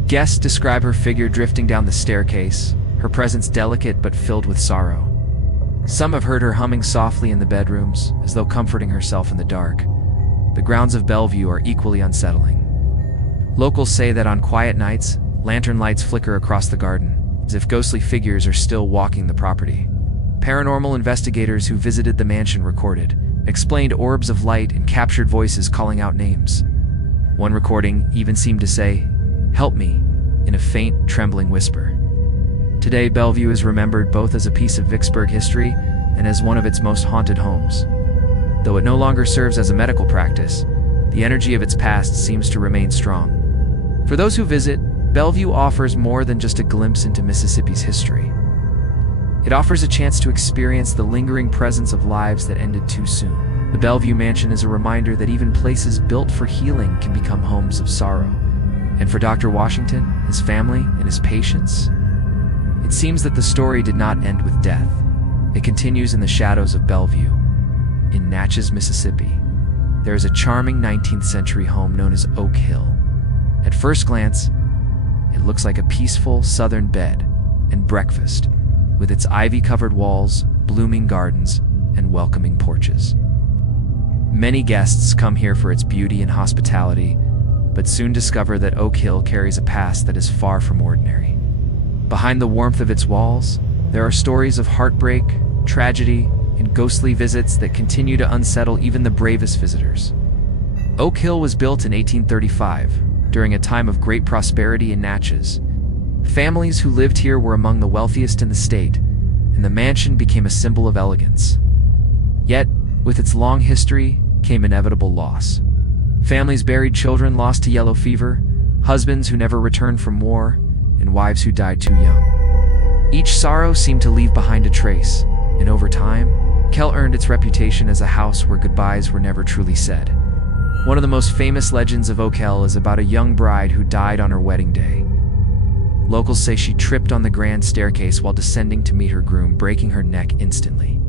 Guests describe her figure drifting down the staircase, her presence delicate but filled with sorrow. Some have heard her humming softly in the bedrooms, as though comforting herself in the dark. The grounds of Bellevue are equally unsettling. Locals say that on quiet nights, lantern lights flicker across the garden, as if ghostly figures are still walking the property. Paranormal investigators who visited the mansion recorded, explained orbs of light and captured voices calling out names. One recording even seemed to say, "Help me," in a faint, trembling whisper. Today, Bellevue is remembered both as a piece of Vicksburg history and as one of its most haunted homes. Though it no longer serves as a medical practice, the energy of its past seems to remain strong. For those who visit, Bellevue offers more than just a glimpse into Mississippi's history. It offers a chance to experience the lingering presence of lives that ended too soon. The Bellevue Mansion is a reminder that even places built for healing can become homes of sorrow. And for Dr. Washington, his family, and his patients, it seems that the story did not end with death. It continues in the shadows of Bellevue. In Natchez, Mississippi, there is a charming 19th century home known as Oak Hill. At first glance, it looks like a peaceful southern bed and breakfast, with its ivy-covered walls, blooming gardens, and welcoming porches. Many guests come here for its beauty and hospitality, but soon discover that Oak Hill carries a past that is far from ordinary. Behind the warmth of its walls, there are stories of heartbreak, tragedy, and ghostly visits that continue to unsettle even the bravest visitors. Oak Hill was built in 1835, during a time of great prosperity in Natchez. Families who lived here were among the wealthiest in the state, and the mansion became a symbol of elegance. Yet, with its long history, came inevitable loss. Families buried children lost to yellow fever, husbands who never returned from war, and wives who died too young. Each sorrow seemed to leave behind a trace, and over time, Kell earned its reputation as a house where goodbyes were never truly said. One of the most famous legends of Oak Hill is about a young bride who died on her wedding day. Locals say she tripped on the grand staircase while descending to meet her groom, breaking her neck instantly.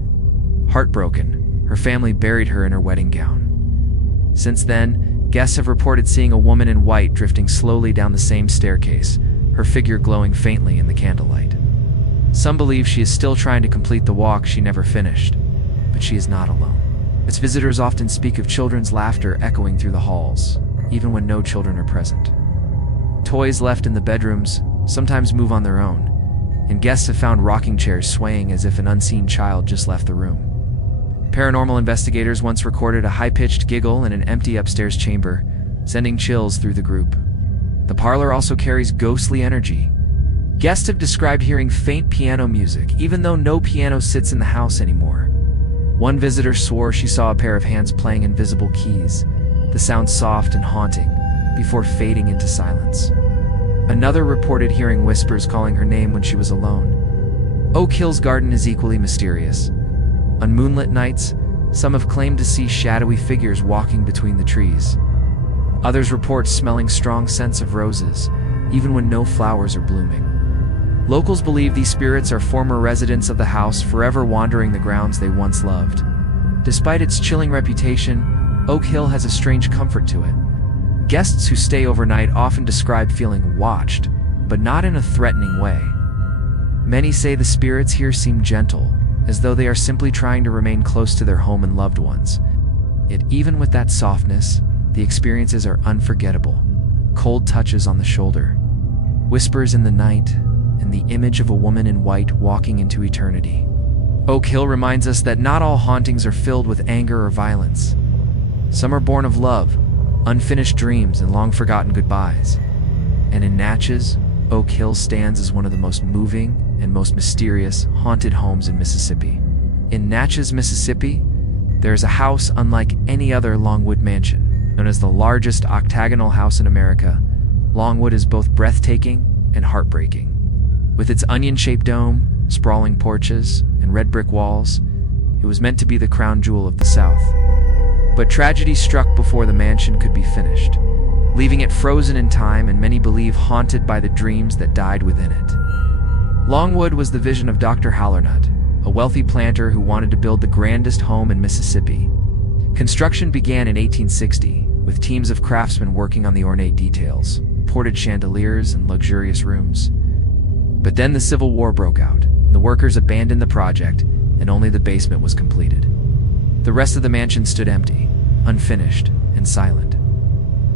Heartbroken, her family buried her in her wedding gown. Since then, guests have reported seeing a woman in white drifting slowly down the same staircase, her figure glowing faintly in the candlelight. Some believe she is still trying to complete the walk she never finished. but she is not alone. Its visitors often speak of children's laughter echoing through the halls, even when no children are present. Toys left in the bedrooms sometimes move on their own, and guests have found rocking chairs swaying as if an unseen child just left the room. Paranormal investigators once recorded a high-pitched giggle in an empty upstairs chamber, sending chills through the group. The parlor also carries ghostly energy. Guests have described hearing faint piano music, even though no piano sits in the house anymore. One visitor swore she saw a pair of hands playing invisible keys, the sound soft and haunting, before fading into silence. Another reported hearing whispers calling her name when she was alone. Oak Hill's garden is equally mysterious. On moonlit nights, some have claimed to see shadowy figures walking between the trees. Others report smelling strong scents of roses, even when no flowers are blooming. Locals believe these spirits are former residents of the house, forever wandering the grounds they once loved. Despite its chilling reputation, Oak Hill has a strange comfort to it. Guests who stay overnight often describe feeling watched, but not in a threatening way. Many say the spirits here seem gentle, as though they are simply trying to remain close to their home and loved ones. Yet even with that softness, the experiences are unforgettable. Cold touches on the shoulder, whispers in the night, and the image of a woman in white walking into eternity. Oak Hill reminds us that not all hauntings are filled with anger or violence. Some are born of love, unfinished dreams, and long-forgotten goodbyes. And in Natchez, Oak Hill stands as one of the most moving and most mysterious haunted homes in Mississippi. In Natchez, Mississippi, there is a house unlike any other Longwood mansion. Known as the largest octagonal house in America, Longwood is both breathtaking and heartbreaking. With its onion-shaped dome, sprawling porches, and red brick walls, it was meant to be the crown jewel of the South. But tragedy struck before the mansion could be finished, leaving it frozen in time and many believe haunted by the dreams that died within it. Longwood was the vision of Dr. Hallernut, a wealthy planter who wanted to build the grandest home in Mississippi. Construction began in 1860, with teams of craftsmen working on the ornate details, ported chandeliers, and luxurious rooms. But then the Civil War broke out, and the workers abandoned the project, and only the basement was completed. The rest of the mansion stood empty, unfinished, and silent.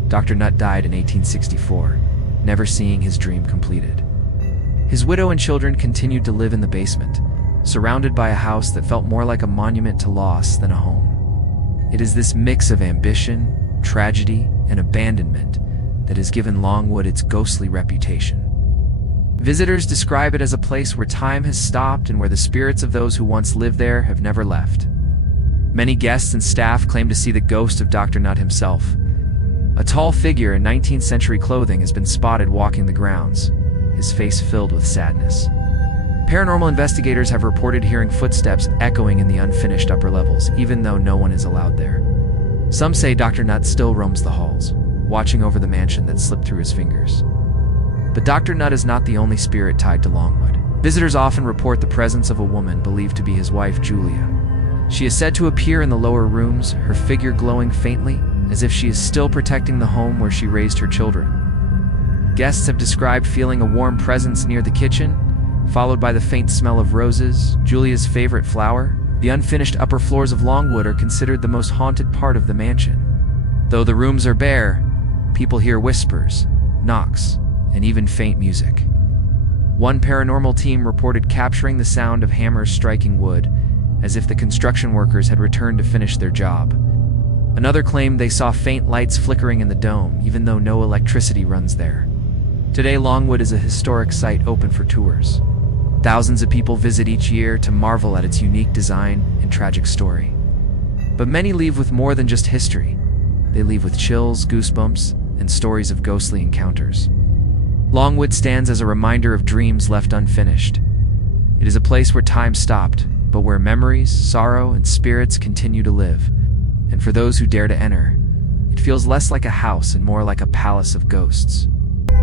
Dr. Nutt died in 1864, never seeing his dream completed. His widow and children continued to live in the basement, surrounded by a house that felt more like a monument to loss than a home. It is this mix of ambition, tragedy, and abandonment that has given Longwood its ghostly reputation. Visitors describe it as a place where time has stopped and where the spirits of those who once lived there have never left. Many guests and staff claim to see the ghost of Dr. Nutt himself. A tall figure in 19th century clothing has been spotted walking the grounds, his face filled with sadness. Paranormal investigators have reported hearing footsteps echoing in the unfinished upper levels, even though no one is allowed there. Some say Dr. Nutt still roams the halls, watching over the mansion that slipped through his fingers. But Dr. Nutt is not the only spirit tied to Longwood. Visitors often report the presence of a woman believed to be his wife, Julia. She is said to appear in the lower rooms, her figure glowing faintly, as if she is still protecting the home where she raised her children. Guests have described feeling a warm presence near the kitchen, followed by the faint smell of roses, Julia's favorite flower. The unfinished upper floors of Longwood are considered the most haunted part of the mansion. Though the rooms are bare, people hear whispers, knocks, and even faint music. One paranormal team reported capturing the sound of hammers striking wood, as if the construction workers had returned to finish their job. Another claimed they saw faint lights flickering in the dome, even though no electricity runs there. Today, Longwood is a historic site open for tours. Thousands of people visit each year to marvel at its unique design and tragic story. But many leave with more than just history. They leave with chills, goosebumps, and stories of ghostly encounters. Longwood stands as a reminder of dreams left unfinished. It is a place where time stopped, but where memories, sorrow, and spirits continue to live. And for those who dare to enter, it feels less like a house and more like a palace of ghosts.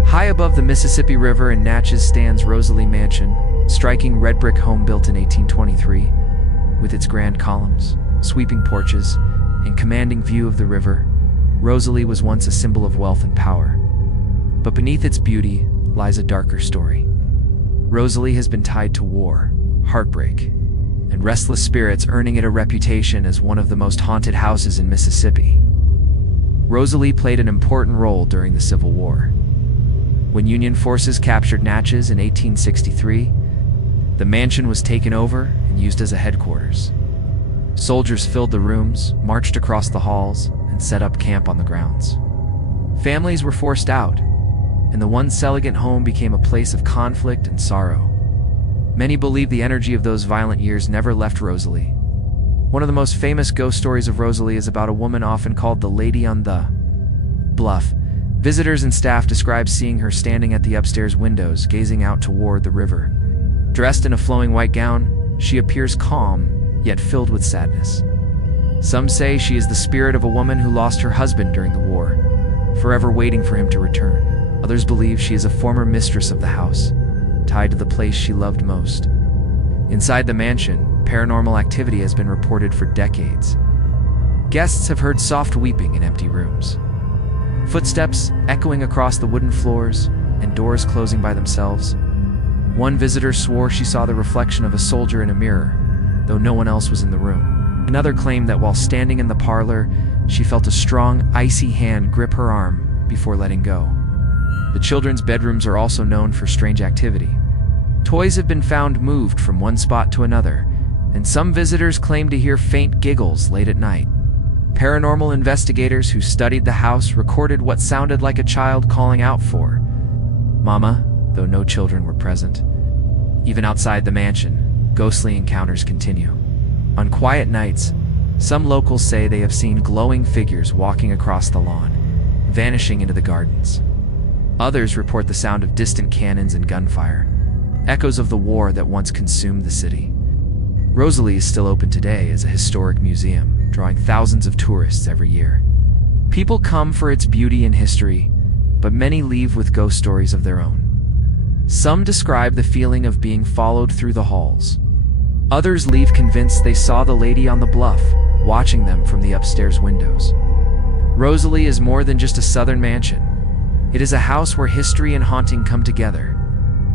High above the Mississippi River in Natchez stands Rosalie Mansion, a striking red brick home built in 1823. With its grand columns, sweeping porches, and commanding view of the river, Rosalie was once a symbol of wealth and power. But beneath its beauty lies a darker story. Rosalie has been tied to war, heartbreak, and restless spirits, earning it a reputation as one of the most haunted houses in Mississippi. Rosalie played an important role during the Civil War. When Union forces captured Natchez in 1863, the mansion was taken over and used as a headquarters. Soldiers filled the rooms, marched across the halls, and set up camp on the grounds. Families were forced out, and the once elegant home became a place of conflict and sorrow. Many believe the energy of those violent years never left Rosalie. One of the most famous ghost stories of Rosalie is about a woman often called the Lady on the Bluff. Visitors and staff describe seeing her standing at the upstairs windows, gazing out toward the river. Dressed in a flowing white gown, she appears calm, yet filled with sadness. Some say she is the spirit of a woman who lost her husband during the war, forever waiting for him to return. Others believe she is a former mistress of the house, tied to the place she loved most. Inside the mansion, paranormal activity has been reported for decades. Guests have heard soft weeping in empty rooms, footsteps echoing across the wooden floors, and doors closing by themselves. One visitor swore she saw the reflection of a soldier in a mirror, though no one else was in the room. Another claimed that while standing in the parlor, she felt a strong, icy hand grip her arm before letting go. The children's bedrooms are also known for strange activity. Toys have been found moved from one spot to another, and some visitors claim to hear faint giggles late at night. Paranormal investigators who studied the house recorded what sounded like a child calling out for "Mama," though no children were present. Even outside the mansion, ghostly encounters continue. On quiet nights, some locals say they have seen glowing figures walking across the lawn, vanishing into the gardens. Others report the sound of distant cannons and gunfire, echoes of the war that once consumed the city. Rosalie is still open today as a historic museum, drawing thousands of tourists every year. People come for its beauty and history, but many leave with ghost stories of their own. Some describe the feeling of being followed through the halls. Others leave convinced they saw the lady on the bluff, watching them from the upstairs windows. Rosalie is more than just a southern mansion. It is a house where history and haunting come together.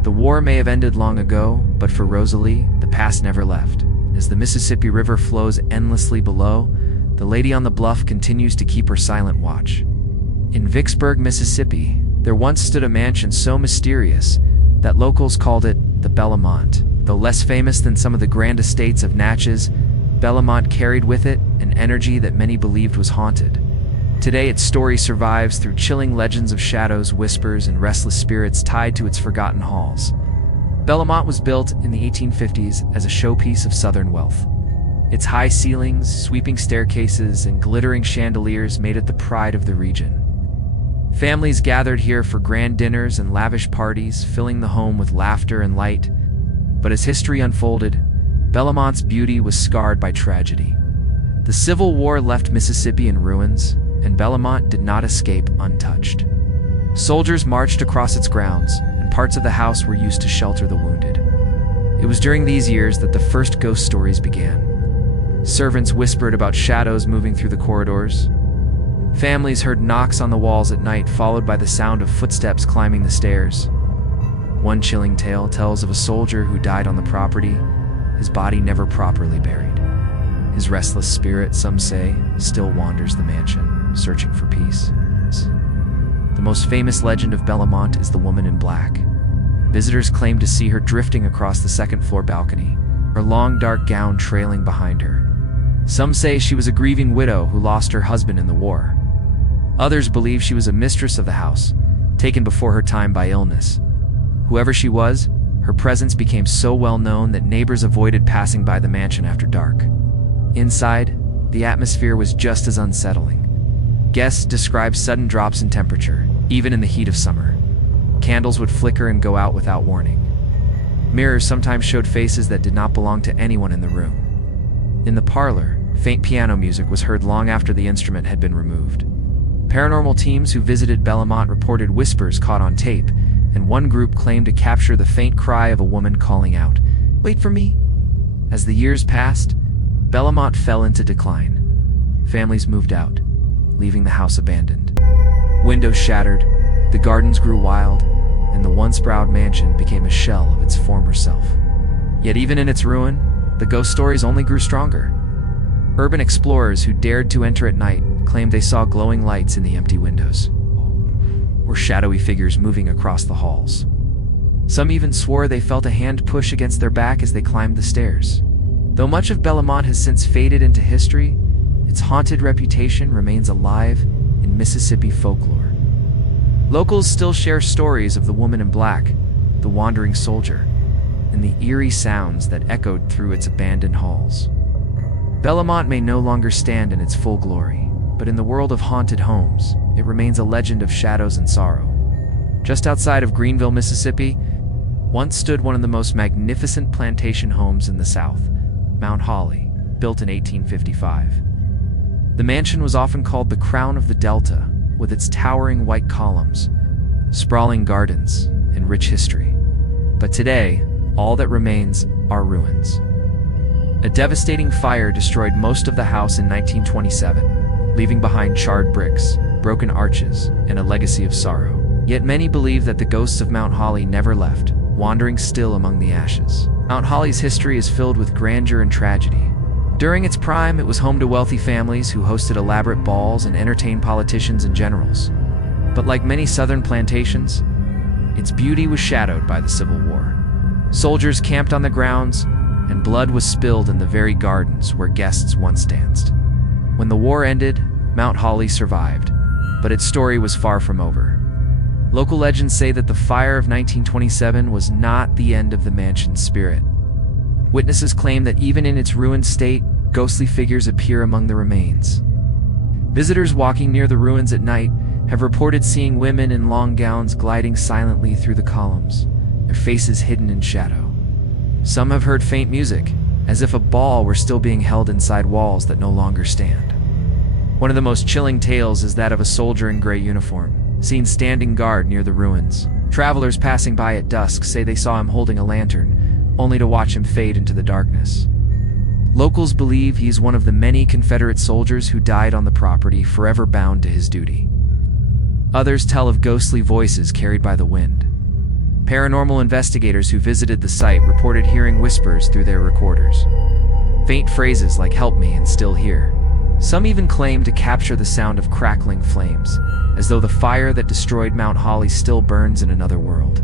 The war may have ended long ago, but for Rosalie, the past never left. As the Mississippi River flows endlessly below, the lady on the bluff continues to keep her silent watch. In Vicksburg, Mississippi, there once stood a mansion so mysterious that locals called it the Bellamont. Though less famous than some of the grand estates of Natchez, Bellamont carried with it an energy that many believed was haunted. Today, its story survives through chilling legends of shadows, whispers, and restless spirits tied to its forgotten halls. Bellamont was built in the 1850s as a showpiece of Southern wealth. Its high ceilings, sweeping staircases, and glittering chandeliers made it the pride of the region. Families gathered here for grand dinners and lavish parties, filling the home with laughter and light. But as history unfolded, Bellamont's beauty was scarred by tragedy. The Civil War left Mississippi in ruins, and Bellamont did not escape untouched. Soldiers marched across its grounds, and parts of the house were used to shelter the wounded. It was during these years that the first ghost stories began. Servants whispered about shadows moving through the corridors. Families heard knocks on the walls at night, followed by the sound of footsteps climbing the stairs. One chilling tale tells of a soldier who died on the property, his body never properly buried. His restless spirit, some say, still wanders the mansion, searching for peace. The most famous legend of Bellamont is the woman in black. Visitors claim to see her drifting across the second-floor balcony, her long dark gown trailing behind her. Some say she was a grieving widow who lost her husband in the war. Others believe she was a mistress of the house, taken before her time by illness. Whoever she was, her presence became so well known that neighbors avoided passing by the mansion after dark. Inside, the atmosphere was just as unsettling. Guests described sudden drops in temperature, even in the heat of summer. Candles would flicker and go out without warning. Mirrors sometimes showed faces that did not belong to anyone in the room. In the parlor, faint piano music was heard long after the instrument had been removed. Paranormal teams who visited Bellamont reported whispers caught on tape, and one group claimed to capture the faint cry of a woman calling out, "Wait for me." As the years passed, Bellamont fell into decline. Families moved out, leaving the house abandoned. Windows shattered, the gardens grew wild, and the once proud mansion became a shell of its former self. Yet even in its ruin, the ghost stories only grew stronger. Urban explorers who dared to enter at night claimed they saw glowing lights in the empty windows, or shadowy figures moving across the halls. Some even swore they felt a hand push against their back as they climbed the stairs. Though much of Bellamont has since faded into history, its haunted reputation remains alive in Mississippi folklore. Locals still share stories of the woman in black, the wandering soldier, and the eerie sounds that echoed through its abandoned halls. Bellamont may no longer stand in its full glory, but in the world of haunted homes, it remains a legend of shadows and sorrow. Just outside of Greenville, Mississippi, once stood one of the most magnificent plantation homes in the South, Mount Holly, built in 1855. The mansion was often called the Crown of the Delta, with its towering white columns, sprawling gardens, and rich history. But today, all that remains are ruins. A devastating fire destroyed most of the house in 1927, leaving behind charred bricks, broken arches, and a legacy of sorrow. Yet many believe that the ghosts of Mount Holly never left, wandering still among the ashes. Mount Holly's history is filled with grandeur and tragedy. During its prime, it was home to wealthy families who hosted elaborate balls and entertained politicians and generals. But like many southern plantations, its beauty was shadowed by the Civil War. Soldiers camped on the grounds, and blood was spilled in the very gardens where guests once danced. When the war ended, Mount Holly survived, but its story was far from over. Local legends say that the fire of 1927 was not the end of the mansion's spirit. Witnesses claim that even in its ruined state, ghostly figures appear among the remains. Visitors walking near the ruins at night have reported seeing women in long gowns gliding silently through the columns, their faces hidden in shadow. Some have heard faint music, as if a ball were still being held inside walls that no longer stand. One of the most chilling tales is that of a soldier in gray uniform, seen standing guard near the ruins. Travelers passing by at dusk say they saw him holding a lantern, only to watch him fade into the darkness. Locals believe he is one of the many Confederate soldiers who died on the property, forever bound to his duty. Others tell of ghostly voices carried by the wind. Paranormal investigators who visited the site reported hearing whispers through their recorders. Faint phrases like "help me" and "still here." Some even claim to capture the sound of crackling flames, as though the fire that destroyed Mount Holly still burns in another world.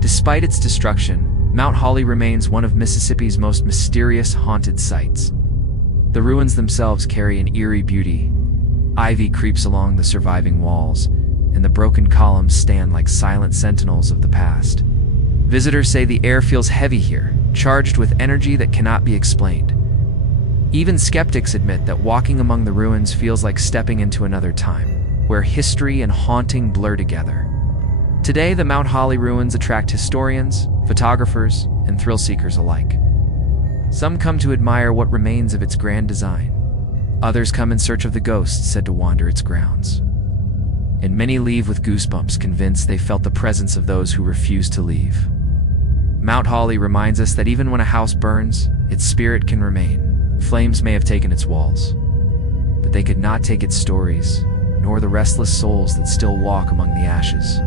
Despite its destruction, Mount Holly remains one of Mississippi's most mysterious haunted sites. The ruins themselves carry an eerie beauty. Ivy creeps along the surviving walls, and the broken columns stand like silent sentinels of the past. Visitors say the air feels heavy here, charged with energy that cannot be explained. Even skeptics admit that walking among the ruins feels like stepping into another time, where history and haunting blur together. Today, the Mount Holly ruins attract historians, photographers, and thrill-seekers alike. Some come to admire what remains of its grand design. Others come in search of the ghosts said to wander its grounds. And many leave with goosebumps, convinced they felt the presence of those who refused to leave. Mount Holly reminds us that even when a house burns, its spirit can remain. Flames may have taken its walls, but they could not take its stories, nor the restless souls that still walk among the ashes.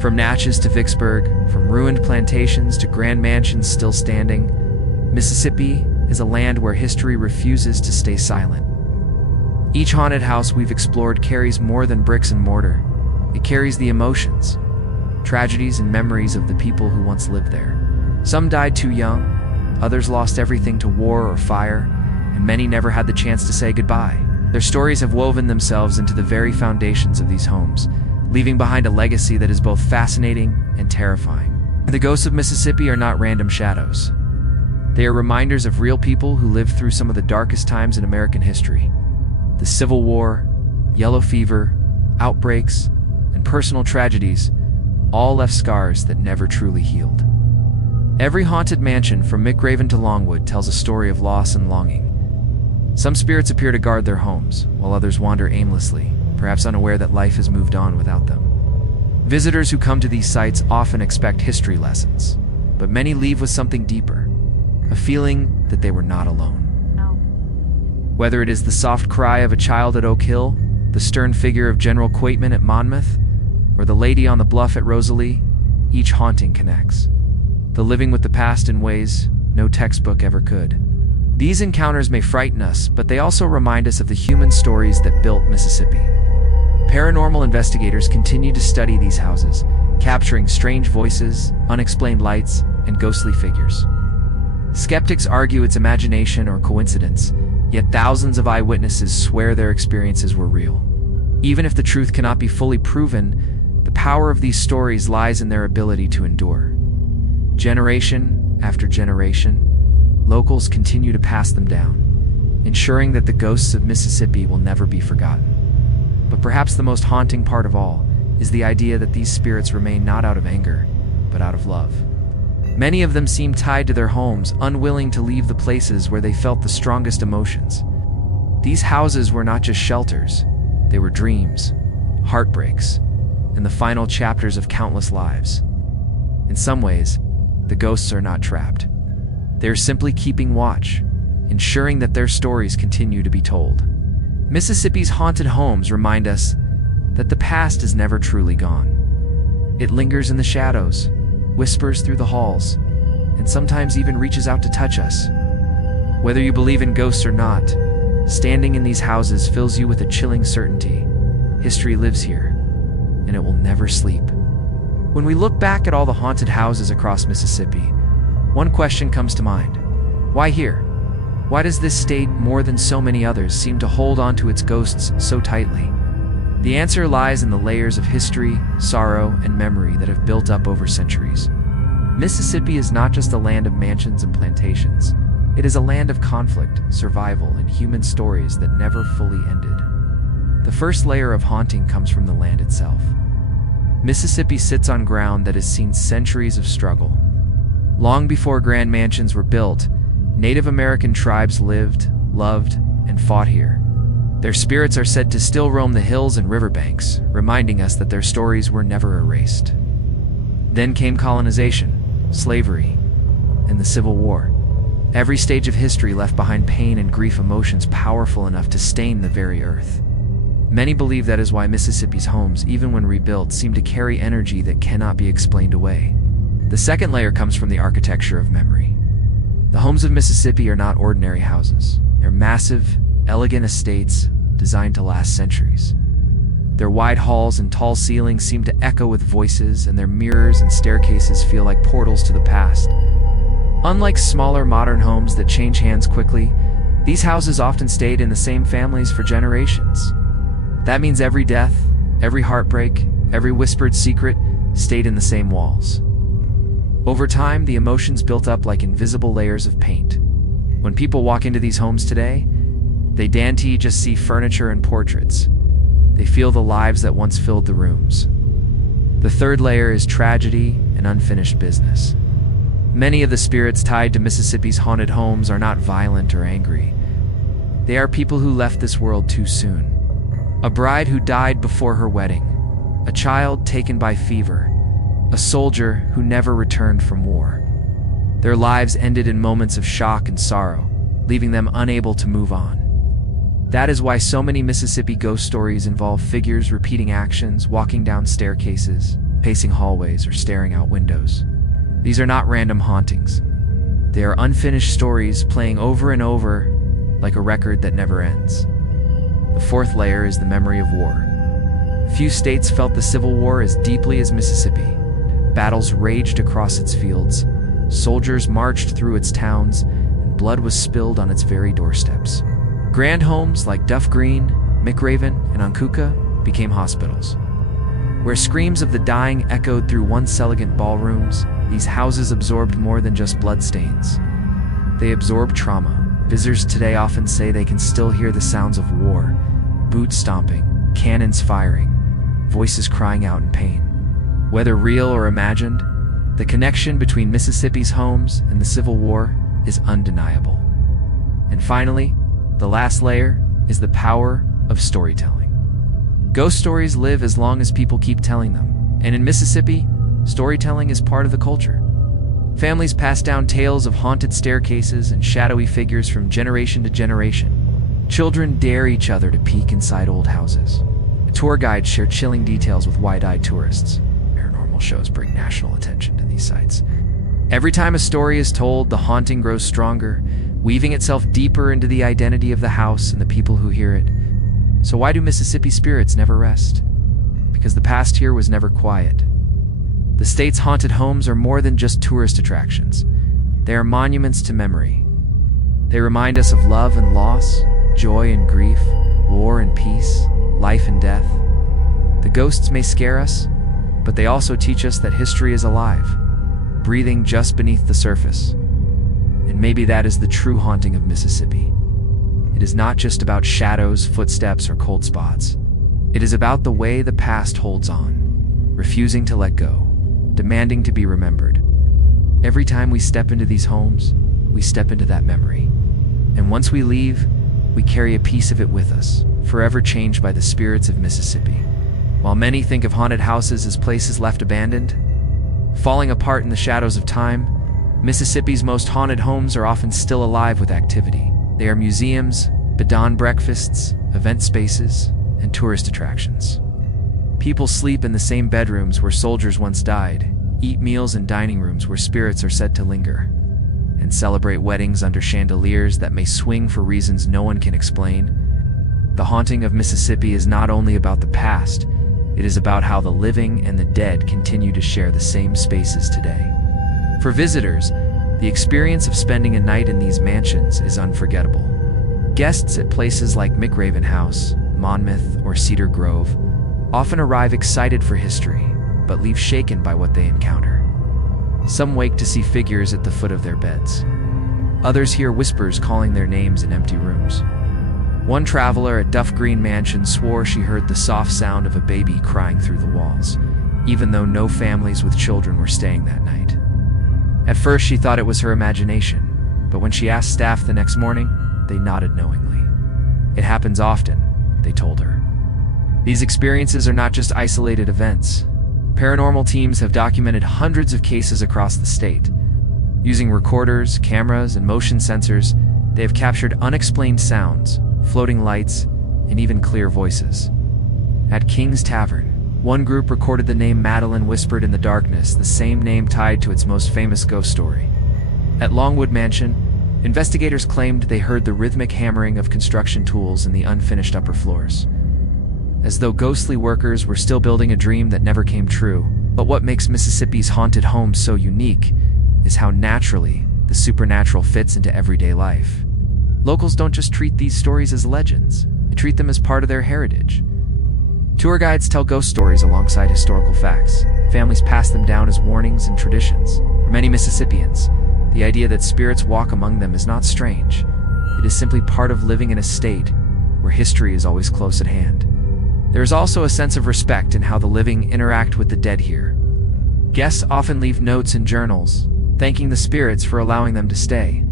From Natchez to Vicksburg, from ruined plantations to grand mansions still standing, Mississippi is a land where history refuses to stay silent. Each haunted house we've explored carries more than bricks and mortar. It carries the emotions, tragedies, and memories of the people who once lived there. Some died too young, others lost everything to war or fire, and many never had the chance to say goodbye. Their stories have woven themselves into the very foundations of these homes, leaving behind a legacy that is both fascinating and terrifying. The ghosts of Mississippi are not random shadows. They are reminders of real people who lived through some of the darkest times in American history. The Civil War, yellow fever, outbreaks, and personal tragedies all left scars that never truly healed. Every haunted mansion from McRaven to Longwood tells a story of loss and longing. Some spirits appear to guard their homes, while others wander aimlessly, perhaps unaware that life has moved on without them. Visitors who come to these sites often expect history lessons, but many leave with something deeper, a feeling that they were not alone. Whether it is the soft cry of a child at Oak Hill, the stern figure of General Quaitman at Monmouth, or the lady on the bluff at Rosalie, each haunting connects. The living with the past in ways no textbook ever could. These encounters may frighten us, but they also remind us of the human stories that built Mississippi. Paranormal investigators continue to study these houses, capturing strange voices, unexplained lights, and ghostly figures. Skeptics argue it's imagination or coincidence, yet thousands of eyewitnesses swear their experiences were real. Even if the truth cannot be fully proven, the power of these stories lies in their ability to endure. Generation after generation, locals continue to pass them down, ensuring that the ghosts of Mississippi will never be forgotten. But perhaps the most haunting part of all is the idea that these spirits remain not out of anger, but out of love. Many of them seem tied to their homes, unwilling to leave the places where they felt the strongest emotions. These houses were not just shelters, they were dreams, heartbreaks, and the final chapters of countless lives. In some ways, the ghosts are not trapped. They are simply keeping watch, ensuring that their stories continue to be told. Mississippi's haunted homes remind us that the past is never truly gone. It lingers in the shadows, whispers through the halls, and sometimes even reaches out to touch us. Whether you believe in ghosts or not, standing in these houses fills you with a chilling certainty. History lives here, and it will never sleep. When we look back at all the haunted houses across Mississippi, one question comes to mind. Why here? Why does this state, more than so many others, seem to hold on to its ghosts so tightly? The answer lies in the layers of history, sorrow, and memory that have built up over centuries. Mississippi is not just a land of mansions and plantations. It is a land of conflict, survival, and human stories that never fully ended. The first layer of haunting comes from the land itself. Mississippi sits on ground that has seen centuries of struggle. Long before grand mansions were built, Native American tribes lived, loved, and fought here. Their spirits are said to still roam the hills and riverbanks, reminding us that their stories were never erased. Then came colonization, slavery, and the Civil War. Every stage of history left behind pain and grief, emotions powerful enough to stain the very earth. Many believe that is why Mississippi's homes, even when rebuilt, seem to carry energy that cannot be explained away. The second layer comes from the architecture of memory. The homes of Mississippi are not ordinary houses. They're massive, elegant estates designed to last centuries. Their wide halls and tall ceilings seem to echo with voices, and their mirrors and staircases feel like portals to the past. Unlike smaller modern homes that change hands quickly, these houses often stayed in the same families for generations. That means every death, every heartbreak, every whispered secret stayed in the same walls. Over time, the emotions built up like invisible layers of paint. When people walk into these homes today, they don't just see furniture and portraits. They feel the lives that once filled the rooms. The third layer is tragedy and unfinished business. Many of the spirits tied to Mississippi's haunted homes are not violent or angry. They are people who left this world too soon. A bride who died before her wedding, a child taken by fever, a soldier who never returned from war. Their lives ended in moments of shock and sorrow, leaving them unable to move on. That is why so many Mississippi ghost stories involve figures repeating actions, walking down staircases, pacing hallways, or staring out windows. These are not random hauntings. They are unfinished stories playing over and over like a record that never ends. The fourth layer is the memory of war. Few states felt the Civil War as deeply as Mississippi. Battles raged across its fields, soldiers marched through its towns, and blood was spilled on its very doorsteps. Grand homes like Duff Green, McRaven, and Onkuka became hospitals. Where screams of the dying echoed through once elegant ballrooms, these houses absorbed more than just bloodstains. They absorbed trauma. Visitors today often say they can still hear the sounds of war, boots stomping, cannons firing, voices crying out in pain. Whether real or imagined, the connection between Mississippi's homes and the Civil War is undeniable. And finally, the last layer is the power of storytelling. Ghost stories live as long as people keep telling them, and in Mississippi, storytelling is part of the culture. Families pass down tales of haunted staircases and shadowy figures from generation to generation. Children dare each other to peek inside old houses. Tour guides share chilling details with wide-eyed tourists. Paranormal shows bring national attention to these sites. Every time a story is told, the haunting grows stronger, weaving itself deeper into the identity of the house and the people who hear it. So why do Mississippi spirits never rest? Because the past here was never quiet. The state's haunted homes are more than just tourist attractions. They are monuments to memory. They remind us of love and loss, joy and grief, war and peace, life and death. The ghosts may scare us, but they also teach us that history is alive, breathing just beneath the surface. And maybe that is the true haunting of Mississippi. It is not just about shadows, footsteps, or cold spots. It is about the way the past holds on, refusing to let go, demanding to be remembered. Every time we step into these homes, we step into that memory. And once we leave, we carry a piece of it with us, forever changed by the spirits of Mississippi. While many think of haunted houses as places left abandoned, falling apart in the shadows of time, Mississippi's most haunted homes are often still alive with activity. They are museums, bed-and breakfasts, event spaces, and tourist attractions. People sleep in the same bedrooms where soldiers once died, eat meals in dining rooms where spirits are said to linger, and celebrate weddings under chandeliers that may swing for reasons no one can explain. The haunting of Mississippi is not only about the past, it is about how the living and the dead continue to share the same spaces today. For visitors, the experience of spending a night in these mansions is unforgettable. Guests at places like McRaven House, Monmouth, or Cedar Grove often arrive excited for history, but leave shaken by what they encounter. Some wake to see figures at the foot of their beds. Others hear whispers calling their names in empty rooms. One traveler at Duff Green Mansion swore she heard the soft sound of a baby crying through the walls, even though no families with children were staying that night. At first, she thought it was her imagination, but when she asked staff the next morning, they nodded knowingly. It happens often, they told her. These experiences are not just isolated events. Paranormal teams have documented hundreds of cases across the state. Using recorders, cameras, and motion sensors, they have captured unexplained sounds, floating lights, and even clear voices. At King's Tavern, one group recorded the name Madeline whispered in the darkness, the same name tied to its most famous ghost story. At Longwood Mansion, investigators claimed they heard the rhythmic hammering of construction tools in the unfinished upper floors, as though ghostly workers were still building a dream that never came true. But what makes Mississippi's haunted homes so unique is how naturally the supernatural fits into everyday life. Locals don't just treat these stories as legends, they treat them as part of their heritage. Tour guides tell ghost stories alongside historical facts. Families pass them down as warnings and traditions. For many Mississippians, the idea that spirits walk among them is not strange. It is simply part of living in a state where history is always close at hand. There is also a sense of respect in how the living interact with the dead here. Guests often leave notes and journals, thanking the spirits for allowing them to stay.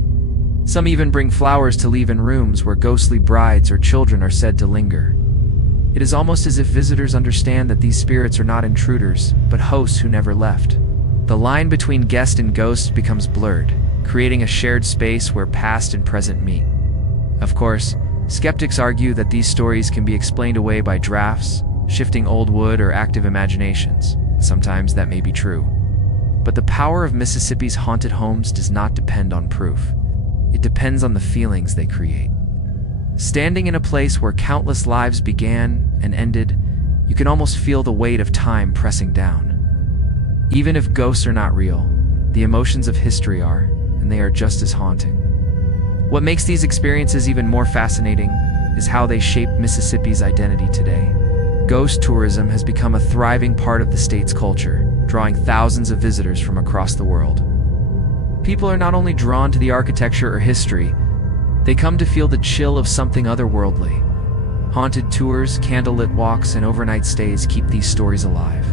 Some even bring flowers to leave in rooms where ghostly brides or children are said to linger. It is almost as if visitors understand that these spirits are not intruders, but hosts who never left. The line between guest and ghost becomes blurred, creating a shared space where past and present meet. Of course, skeptics argue that these stories can be explained away by drafts, shifting old wood, or active imaginations. Sometimes that may be true. But the power of Mississippi's haunted homes does not depend on proof. It depends on the feelings they create. Standing in a place where countless lives began and ended, you can almost feel the weight of time pressing down. Even if ghosts are not real, the emotions of history are, and they are just as haunting. What makes these experiences even more fascinating is how they shape Mississippi's identity today. Ghost tourism has become a thriving part of the state's culture, drawing thousands of visitors from across the world. People are not only drawn to the architecture or history, they come to feel the chill of something otherworldly. Haunted tours, candlelit walks, and overnight stays keep these stories alive,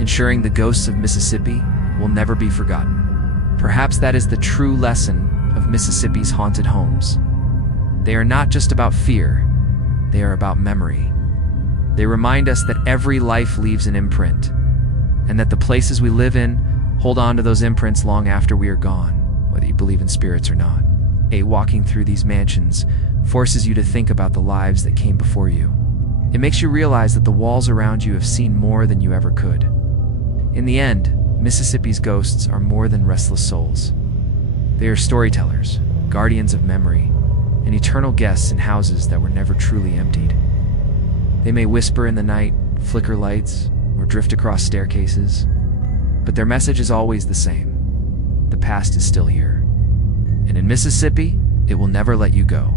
ensuring the ghosts of Mississippi will never be forgotten. Perhaps that is the true lesson of Mississippi's haunted homes. They are not just about fear, they are about memory. They remind us that every life leaves an imprint, and that the places we live in hold on to those imprints long after we are gone, whether you believe in spirits or not. Walking through these mansions forces you to think about the lives that came before you. It makes you realize that the walls around you have seen more than you ever could. In the end, Mississippi's ghosts are more than restless souls. They are storytellers, guardians of memory, and eternal guests in houses that were never truly emptied. They may whisper in the night, flicker lights, or drift across staircases, but their message is always the same. The past is still here, and in Mississippi, it will never let you go.